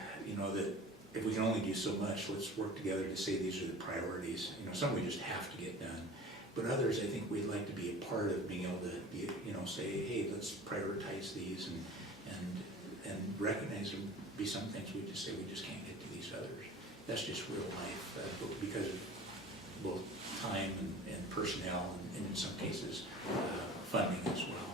that if we can only do so much, let's work together to say these are the priorities. Some we just have to get done, but others I think we'd like to be a part of being able to be, say, hey, let's prioritize these and recognize there be some things we just say we just can't get to these others. That's just real life, because of both time and personnel, and in some cases, funding as well.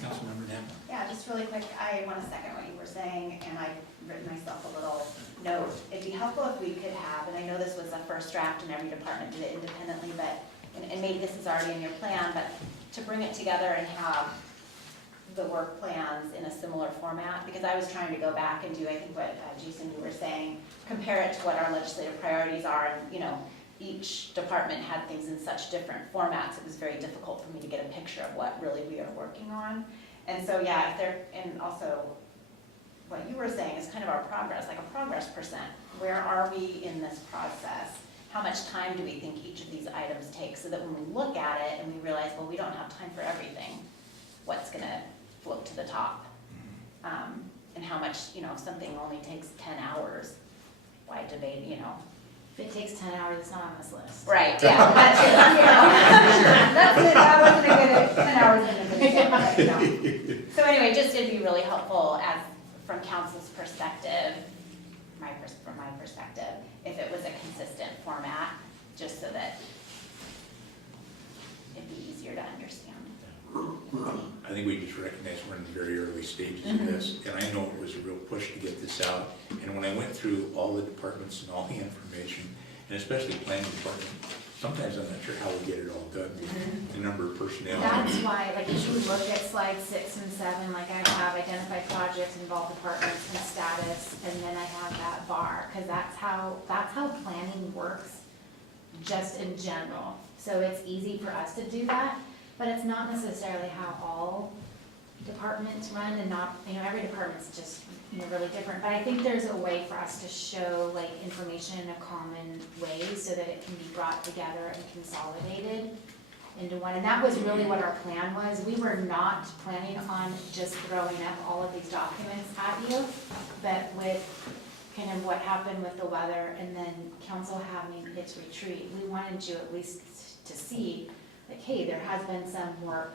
Councilmember Knapp? Yeah, just really quick, I want to second what you were saying, and I've written myself a little note. It'd be helpful if we could have, and I know this was a first draft and every department did it independently, but, and maybe this is already in your plan, but to bring it together and have the work plans in a similar format, because I was trying to go back and do, I think what Jason, you were saying, compare it to what our legislative priorities are, and, each department had things in such different formats, it was very difficult for me to get a picture of what really we are working on. And so, yeah, if there, and also what you were saying is kind of our progress, like a progress percent. Where are we in this process? How much time do we think each of these items take, so that when we look at it and we realize, well, we don't have time for everything, what's gonna float to the top? And how much, you know, if something only takes 10 hours, why debate, you know? If it takes 10 hours, it's not on this list. Right, yeah, that's it, you know. That's it, that wasn't a good, 10 hours isn't a good example, but, no. So anyway, just it'd be really helpful as, from council's perspective, from my perspective, if it was a consistent format, just so that it'd be easier to understand. I think we just recognize we're in the very early stages of this, and I know it was a real push to get this out. And when I went through all the departments and all the information, and especially planning department, sometimes I'm not sure how we get it all done, the number of personnel. That's why, like, if you look at slide 6 and 7, like I have identified projects, involved departments, and status, and then I have that bar, because that's how planning works, just in general. So it's easy for us to do that, but it's not necessarily how all departments run, and not, you know, every department's just, you know, really different. But I think there's a way for us to show, like, information in a common way so that it can be brought together and consolidated into one. And that was really what our plan was. We were not planning on just throwing up all of these documents at you, but with kind of what happened with the weather and then council having its retreat, we wanted you at least to see, like, hey, there has been some work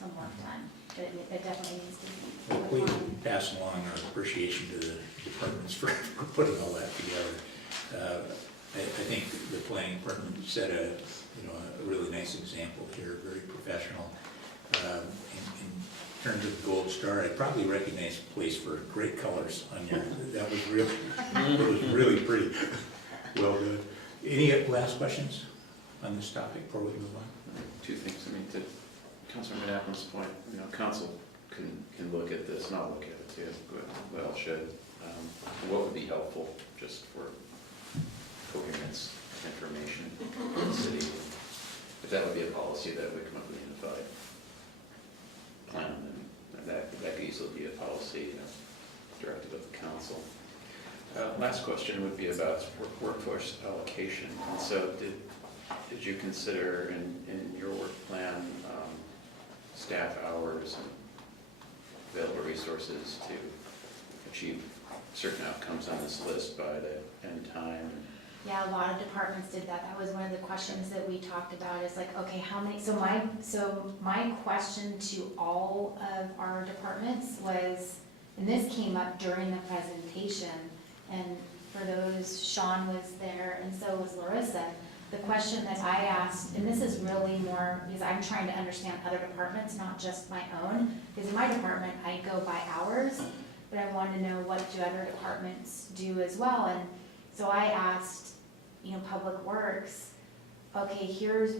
done. But it definitely needs to be. Well, please pass along our appreciation to the departments for putting all that together. I think the planning department set a really nice example here, very professional. In terms of the gold star, I'd probably recognize a place for great colors on your, that was really, it was really pretty. Well done. Any last questions on this topic before we move on? Two things, I mean, to Councilor Knapp's point, you know, council can look at this, and I'll look at it too, we all should. What would be helpful, just for coherence of information in the city? If that would be a policy that would come up with a unified plan, then that could easily be a policy, you know, directive of the council. Last question would be about workforce allocation. And so did you consider in your work plan staff hours and available resources to achieve certain outcomes on this list by the end time? Yeah, a lot of departments did that. That was one of the questions that we talked about, is like, okay, how many, so my question to all of our departments was, and this came up during the presentation, and for those, Sean was there and so was Larissa. The question that I asked, and this is really more because I'm trying to understand other departments, not just my own, because in my department, I go by hours, but I want to know what do other departments do as well. And so I asked, you know, Public Works, okay, here's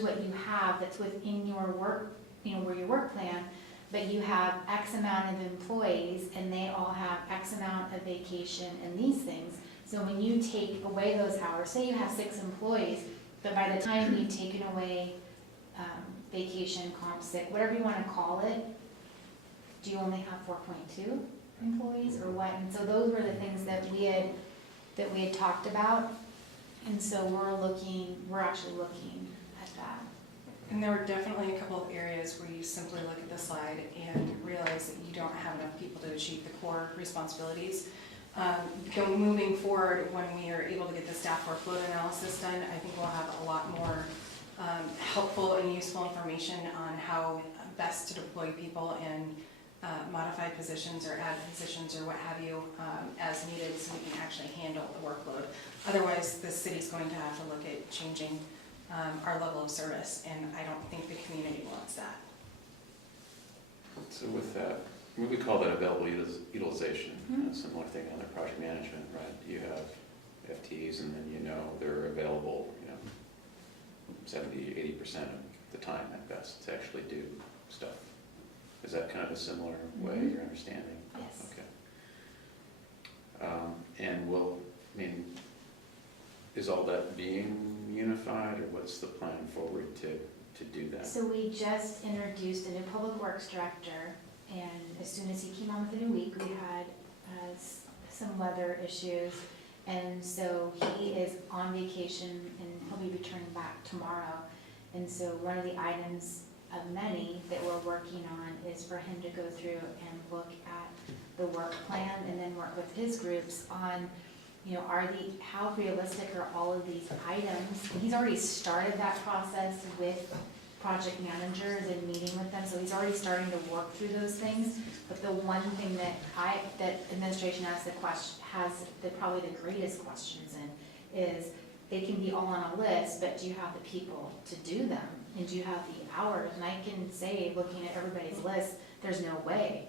what you have that's within your work, you know, where your work plan, but you have X amount of employees and they all have X amount of vacation and these things. So when you take away those hours, say you have 6 employees, but by the time you've taken away vacation, comp, sick, whatever you want to call it, do you only have 4.2 employees or what? And so those were the things that we had talked about. And so we're actually looking at that. And there were definitely a couple of areas where you simply look at the slide and realize that you don't have enough people to achieve the core responsibilities. Moving forward, when we are able to get the staff workload analysis done, I think we'll have a lot more helpful and useful information on how best to deploy people in modified positions or add positions or what have you as needed, so we can actually handle the workload. Otherwise, the city's going to have to look at changing our level of service, and I don't think the community wants that. So with that, we call that available utilization, a similar thing under project management, right? You have FTEs and then you know they're available, 70-80% of the time at best to actually do stuff. Is that kind of a similar way you're understanding? Yes. Okay. And is is all that being unified, or what's the plan forward to do that? So we just introduced a new public works director, and as soon as he came on within a week, we had some weather issues. And so he is on vacation and he'll be returning back tomorrow. And so one of the items of many that we're working on is for him to go through and look at the work plan and then work with his groups on, you know, how realistic are all of these items? And he's already started that process with project managers and meeting with them, so he's already starting to work through those things. But the one thing that administration has probably the greatest questions in is, they can be all on a list, but do you have the people to do them? And do you have the hours? And I can say, looking at everybody's list, there's no way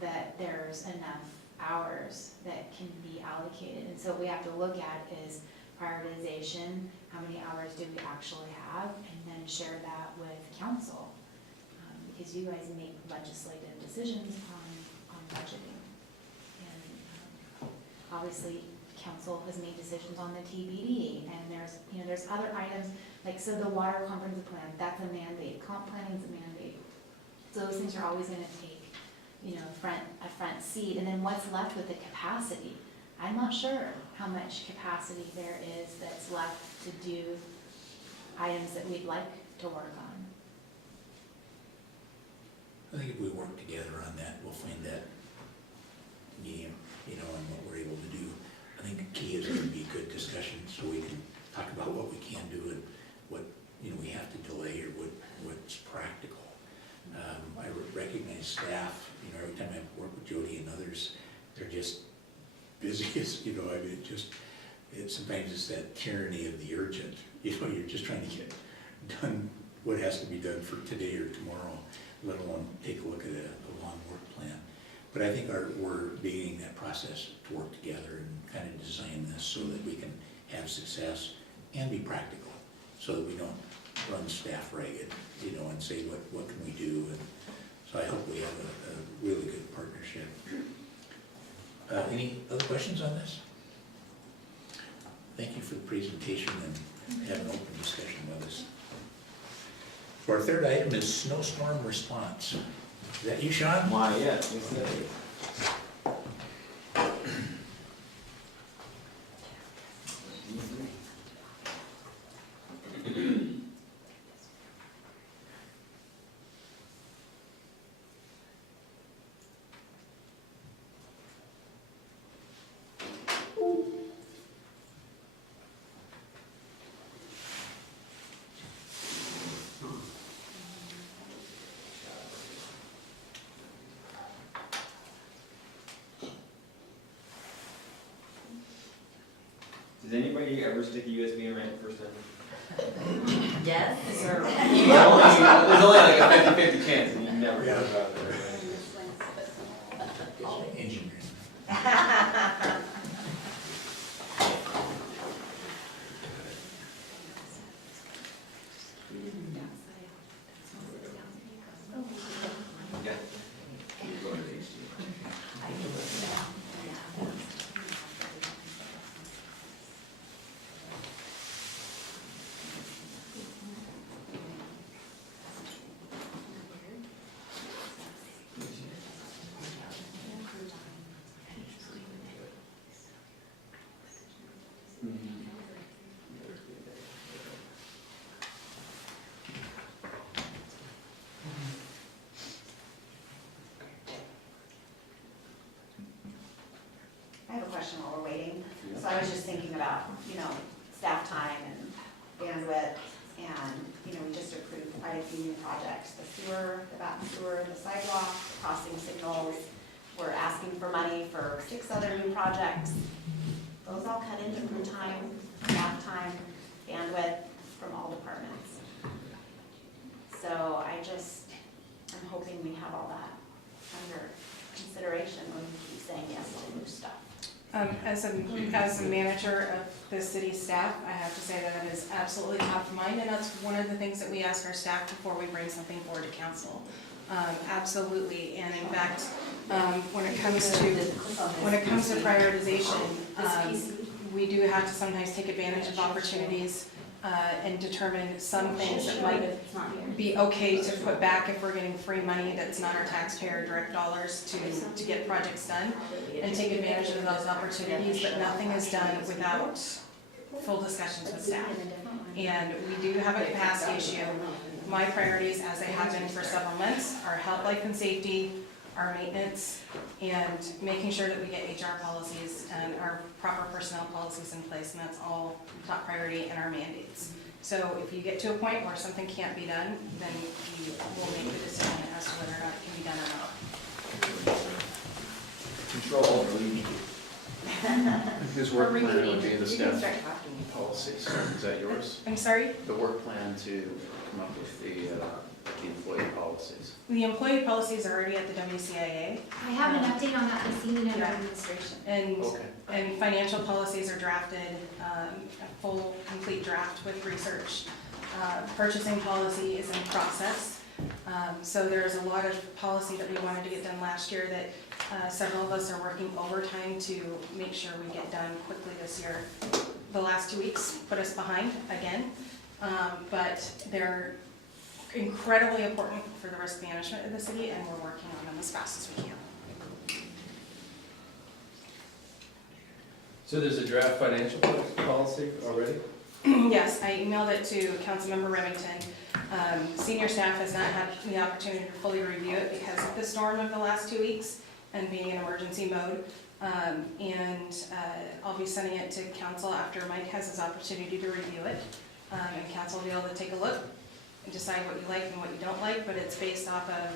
that there's enough hours that can be allocated. And so what we have to look at is prioritization, how many hours do we actually have, and then share that with council. Because you guys make legislative decisions on budgeting. And obviously, council has made decisions on the TBD, and there's other items, like, so the water comprehensive plan, that's a mandate, comp planning is a mandate. So those things are always gonna take, a front seat, and then what's left with the capacity? I'm not sure how much capacity there is that's left to do items that we'd like to work on. I think if we work together on that, we'll find that medium, and what we're able to do. I think the key is going to be good discussion, so we can talk about what we can do and what, we have to delay, or what's practical. I recognize staff, every time I work with Jody and others, they're just busy as, sometimes it's that tyranny of the urgent. You're just trying to get done what has to be done for today or tomorrow, let alone take a look at a long work plan. But I think we're beginning that process to work together and kind of design this so that we can have success and be practical, so that we don't run staff ragged, and say, what can we do? And so I hope we have a really good partnership. Any other questions on this? Thank you for the presentation and having an open discussion with us. So our third item is snowstorm response. Is that you, Sean? Why, yes, yes, that is. Does anybody ever stick a USB in right the first time? Yes. There's only like a 50-50 chance, and you never heard about it. Engineering. Yeah. I have a question while we're waiting. So I was just thinking about, staff time and bandwidth, and, we just approved quite a few new projects. The sewer, the Baton sewer, the sidewalk, the crossing signals. We're asking for money for 6 other new projects. Those all cut into crew time, staff time, bandwidth from all departments. So I'm hoping we have all that under consideration when we keep saying yes to new stuff. As a manager of the city staff, I have to say that it is absolutely top of mind, and that's one of the things that we ask our staff before we bring something forward to council. Absolutely, and in fact, when it comes to prioritization, we do have to sometimes take advantage of opportunities and determine some things that might be okay to put back if we're getting free money that's not our taxpayer direct dollars to get projects done, and take advantage of those opportunities, but nothing is done without full discussions with staff. And we do have a capacity issue. My priorities, as they have been for several months, are health, life, and safety, our maintenance, and making sure that we get HR policies and our proper personnel policies in place, and that's all top priority in our mandates. So if you get to a point where something can't be done, then we will make the decision as to whether or not it can be done or not. Control over lead. His work plan would be the You can staff start talking. policies. Is that yours? I'm sorry? The work plan to come up with the employee policies. The employee policies are already at the WCIA, I have an update on that this evening in Yeah. administration. and Okay. And financial policies are drafted, a full, complete draft with research. Purchasing policy is in process. So there's a lot of policy that we wanted to get done last year that several of us are working overtime to make sure we get done quickly this year. The last 2 weeks put us behind again, but they're incredibly important for the risk management of the city, and we're working on them as fast as we can. So there's a draft financial policy already? Yes, I emailed it to Councilmember Remington. Senior staff has not had the opportunity to fully review it because of the storm of the last 2 weeks and being in emergency mode. I'll be sending it to council after Mike has his opportunity to review it. And council will be able to take a look and decide what you like and what you don't like, but it's based off of,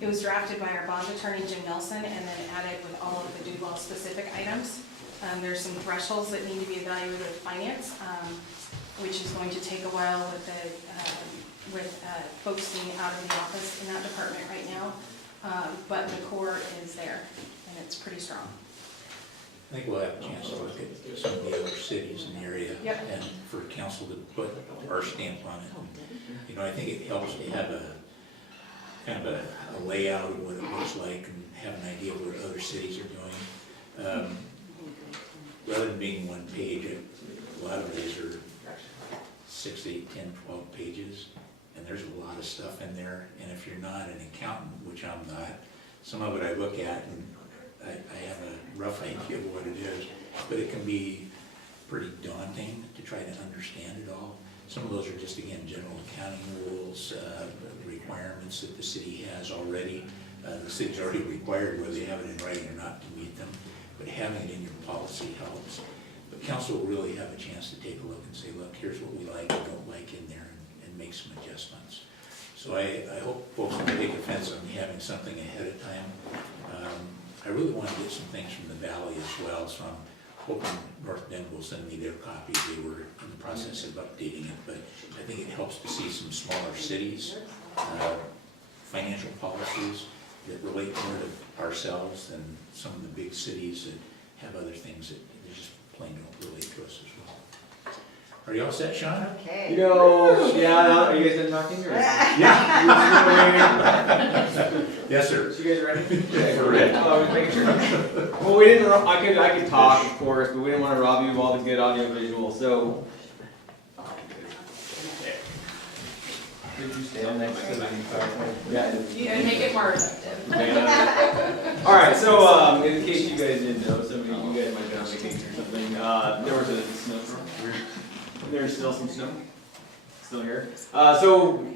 it was drafted by our bond attorney, Jim Nelson, and then added with all of the Duval specific items. There's some thresholds that need to be evaluated with finance, which is going to take a while with folks being out of the office in that department right now. But the core is there, and it's pretty strong. I think we'll have a chance to look at some of the other cities in the area. Yep. And for council to put our stamp on it. You know, I think it helps to have a kind of a layout of what it looks like and have an idea of what other cities are doing. Rather than being one page, a lot of these are 6, 8, 10, 12 pages, and there's a lot of stuff in there. And if you're not an accountant, which I'm not, some of it I look at and I have a rough idea of what it is, but it can be pretty daunting to try to understand it all. Some of those are just, again, general accounting rules, requirements that the city has already. The city's already required, whether they have it in writing or not, to meet them, but having it in your policy helps. But council will really have a chance to take a look and say, look, here's what we like and don't like in there, and make some adjustments. So I hope folks don't take offense on me having something ahead of time. I really want to get some things from the valley as well, so I'm hoping North Bend will send me their copy. They were in the process of updating it, but I think it helps to see some smaller cities, financial policies that relate more to ourselves than some of the big cities that have other things that they just plain don't relate to us as well. Are you all set, Sean? Okay. You know, yeah, are you guys done talking or? Yes, sir. You guys ready? Yeah, we're ready. I was making sure. Well, we didn't, I could talk, of course, but we didn't want to rob you of all the good audio visual, so. Did you stand next to the PowerPoint? Yeah. You gotta make it more effective. All right, so in case you guys didn't know, some of you guys might be on vacation or something, there was a snowstorm. There's still some snow, still here. So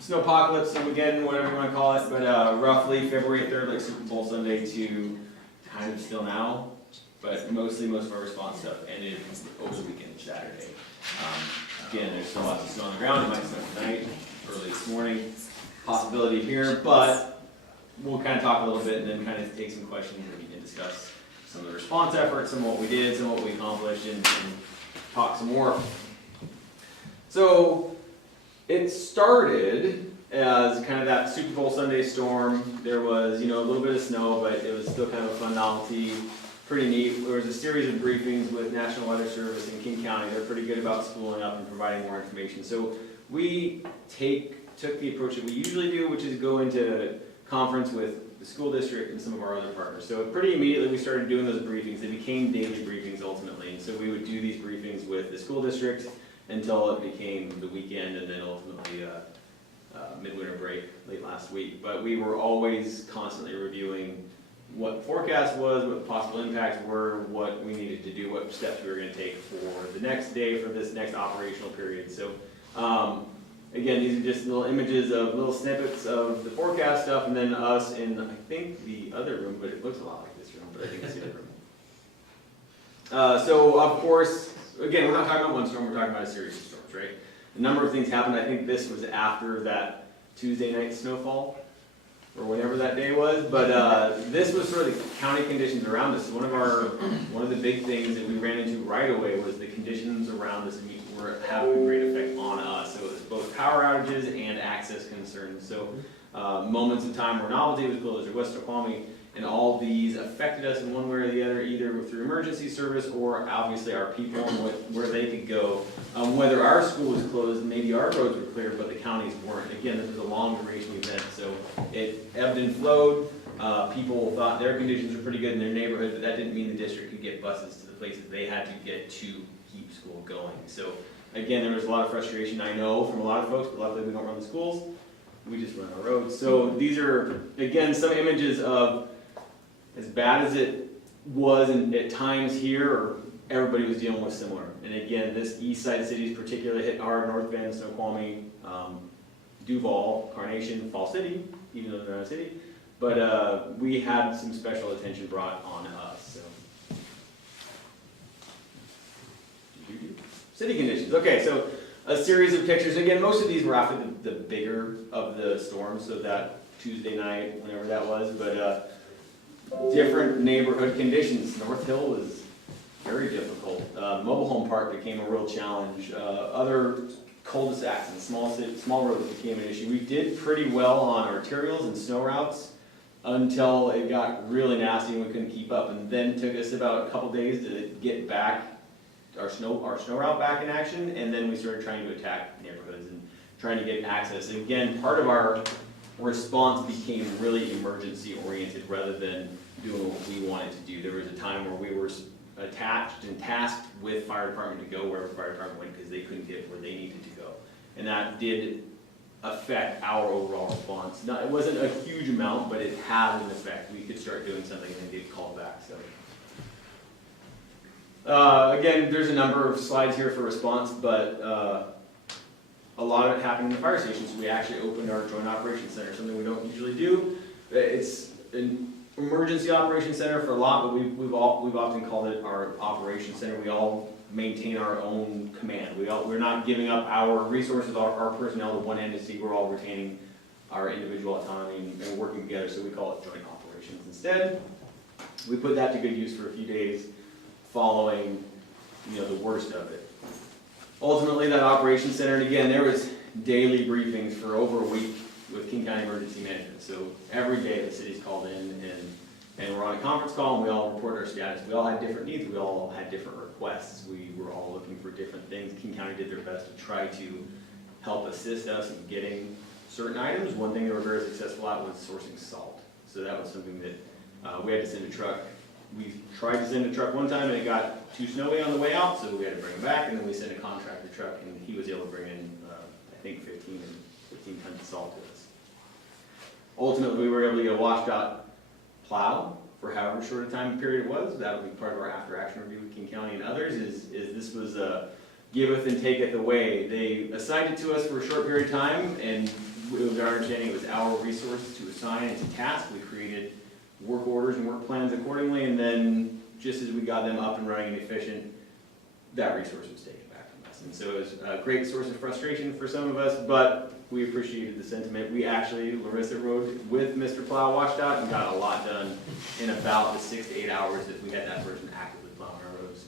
snowpocalypse, Snowmageddon, whatever you want to call it, but roughly February 3rd, like Super Bowl Sunday, to kind of still now, but mostly most of our response stuff ended over the weekend, Saturday. Again, there's still lots of snow on the ground. It might snow tonight, early this morning, possibility here, but we'll kind of talk a little bit and then kind of take some questions and discuss some of the response efforts, some of what we did, some of what we accomplished, and talk some more. So it started as kind of that Super Bowl Sunday storm. There was, a little bit of snow, but it was still kind of a fun novelty. Pretty neat. There was a series of briefings with National Weather Service in King County. They're pretty good about spooling up and providing more information. So we took the approach that we usually do, which is go into conference with the school district, and some of our other partners. So pretty immediately, we started doing those briefings. They became daily briefings ultimately, and so we would do these briefings with the school district until it became the weekend, and then ultimately midwinter break late last week. But we were always constantly reviewing what the forecast was, what the possible impacts were, what we needed to do, what steps we were going to take for the next day, for this next operational period. So again, these are just little images of little snippets of the forecast stuff, and then us in, I think, the other room, but it looks a lot like this room, but I think it's the other room. So of course, again, we're not talking about one storm, we're talking about a series of storms, right? A number of things happened. I think this was after that Tuesday night snowfall, or whenever that day was, but this was sort of the county conditions around us. One of the big things that we ran into right away was the conditions around us were having a great effect on us. So it was both power outages and access concerns. So moments of time where Novelty was closed, or West Snoqualmie, and all these affected us in one way or the other, either through emergency service or obviously our people and where they could go. Whether our school was closed, maybe our roads were clear, but the counties weren't. Again, this was a long duration event, so it ebbed and flowed. People thought their conditions were pretty good in their neighborhood, but that didn't mean the district could get buses to the places they had to get to keep school going. So again, there was a lot of frustration, I know, from a lot of folks, but luckily we don't run the schools. We just run our roads. So these are, again, some images of as bad as it was at times here, or everybody was dealing with similar. And again, this east side of the city is particularly hit hard, North Bend, Snoqualmie, Duval, Carnation, Fall City, even though they're not a city. But we had some special attention brought on us. So. City conditions. Okay, so a series of pictures. Again, most of these were after the bigger of the storms, so that Tuesday night, whenever that was. But different neighborhood conditions. North Hill was very difficult. Mobile Home Park became a real challenge. Other cul-de-sacs and small roads became an issue. We did pretty well on arterials and snow routes until it got really nasty and we couldn't keep up. And then it took us about a couple days to get back our snow route back in action, and then we started trying to attack neighborhoods and trying to get access. And again, part of our response became really emergency oriented rather than doing what we wanted to do. There was a time where we were attached and tasked with fire department to go wherever fire department went because they couldn't get where they needed to go. And that did affect our overall response. It wasn't a huge amount, but it had an effect. We could start doing something and then get called back. So. Again, there's a number of slides here for response, but a lot of it happened in the fire station, so we actually opened our Joint Operations Center, something we don't usually do. It's an emergency operations center for a lot, but we've often called it our operations center. We all maintain our own command. We're not giving up our resources, our personnel to one entity. We're all retaining our individual autonomy and working together, so we call it Joint Operations instead. We put that to good use for a few days following, the worst of it. Ultimately, that operations center, and again, there was daily briefings for over a week with King County Emergency Management. So every day the city's called in and we're on a conference call and we all report our status. We all had different needs, we all had different requests. We were all looking for different things. King County did their best to try to help assist us in getting certain items. One thing they were very successful at was sourcing salt. So that was something that we had to send a truck. We tried to send a truck one time and it got too snowy on the way out, so we had to bring it back, and then we sent a contractor truck and he was able to bring in, I think 15 tons of salt to us. Ultimately, we were able to get a washed out plow for however short a time period it was. That would be part of our after action review with King County and others, is this was a giveth and taketh away. They assigned it to us for a short period of time, and it was our understanding it was our resources to assign and to task. We created work orders and work plans accordingly, and then just as we got them up and running and efficient, that resource was taken back from us. And so it was a great source of frustration for some of us, but we appreciated the sentiment. We actually, Larissa rode with Mr. Plow washed out and got a lot done in about the 6 to 8 hours that we had that person actively plowing our roads.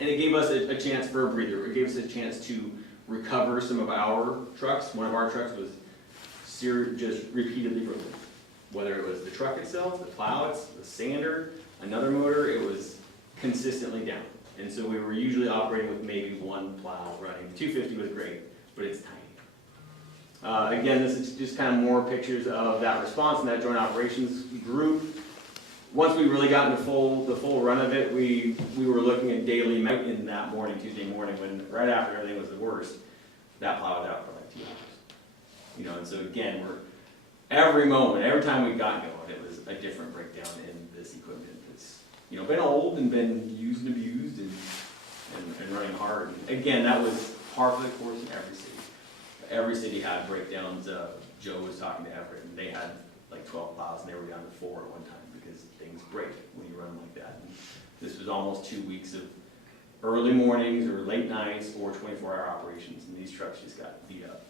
And it gave us a chance for a breather. It gave us a chance to recover some of our trucks. One of our trucks was just repeatedly broken. Whether it was the truck itself, the plow, the sander, another motor, it was consistently down. And so we were usually operating with maybe one plow running. The 250 was great, but it's tiny. Again, this is just kind of more pictures of that response and that joint operations group. Once we really got into the full run of it, we were looking at daily in that morning, Tuesday morning, when right after everything was the worst, that plow was out for like 2 hours. You know, and so again, every time we got going, it was a different breakdown in this equipment. It's, you know, been old and been used and abused and running hard. And again, that was par for the course in every city. Every city had breakdowns. Joe was talking to Everett, and they had like 12 plows, and they were down to 4 at one time because things break when you run them like that. And this was almost 2 weeks of early mornings or late nights or 24-hour operations, and these trucks just got beat up.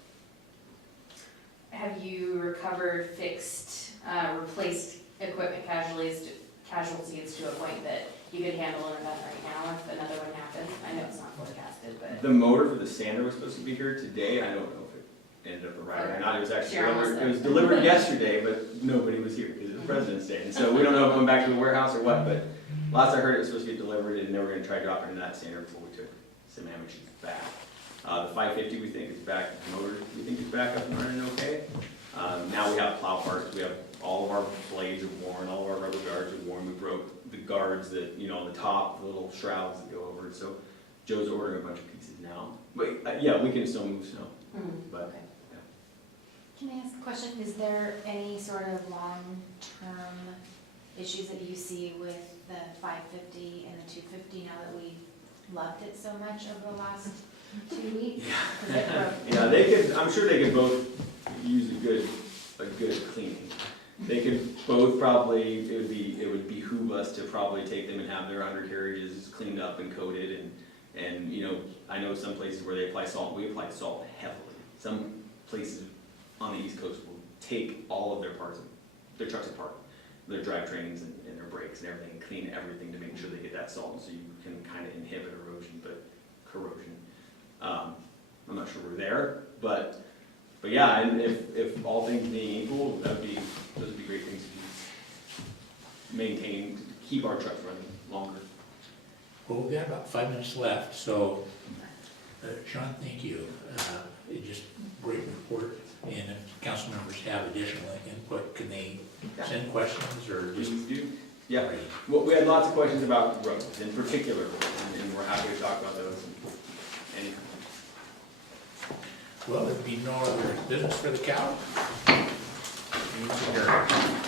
Have you recovered, fixed, replaced equipment casualties to a point that you could handle an event right now if another one happens? I know it's not forecasted, but. The motor for the sander was supposed to be here today. I don't know if it ended up arriving or not. It was actually Sure, almost delivered. It was there. delivered yesterday, but nobody was here because it was President's Day. And so we don't know if it went back to the warehouse or what, but last I heard it was supposed to get delivered and they were gonna try dropping it in that sander before we took some ammunition back. The 550 we think is back, the motor we think is back up and running okay. Now we have plow parts, we have all of our blades are worn, all of our rubber guards are worn. We broke the guards that, you know, on the top, the little shrouds that go over it. So Joe's ordering a bunch of pieces now. But yeah, we can still move snow, but. Okay. Can I ask a question? Is there any sort of long-term issues that you see with the 550 and the 250 now that we loved it so much over the last 2 weeks? 'Cause it broke. Yeah, they could, I'm sure they could both use a good cleaning. They could both probably, it would behoove us to probably take them and have their undercarriages cleaned up and coated and, you know, I know some places where they apply salt, we apply salt heavily. Some places on the East Coast will take all of their parts, their trucks apart, their drivetrains and their brakes and everything, and clean everything to make sure they get that salt so you can kind of inhibit corrosion. I'm not sure we're there, but yeah, and if all things being equal, those would be great things to maintain, to keep our trucks running longer. Well, we've got about 5 minutes left, so, Sean, thank you. Just great report, and if council members have additional input, can they send questions or just? Please do. Yeah, well, we had lots of questions about roads in particular, and we're happy to talk about those. Anytime. Well, there'd be no other business for the cow. Meeting's adjourned.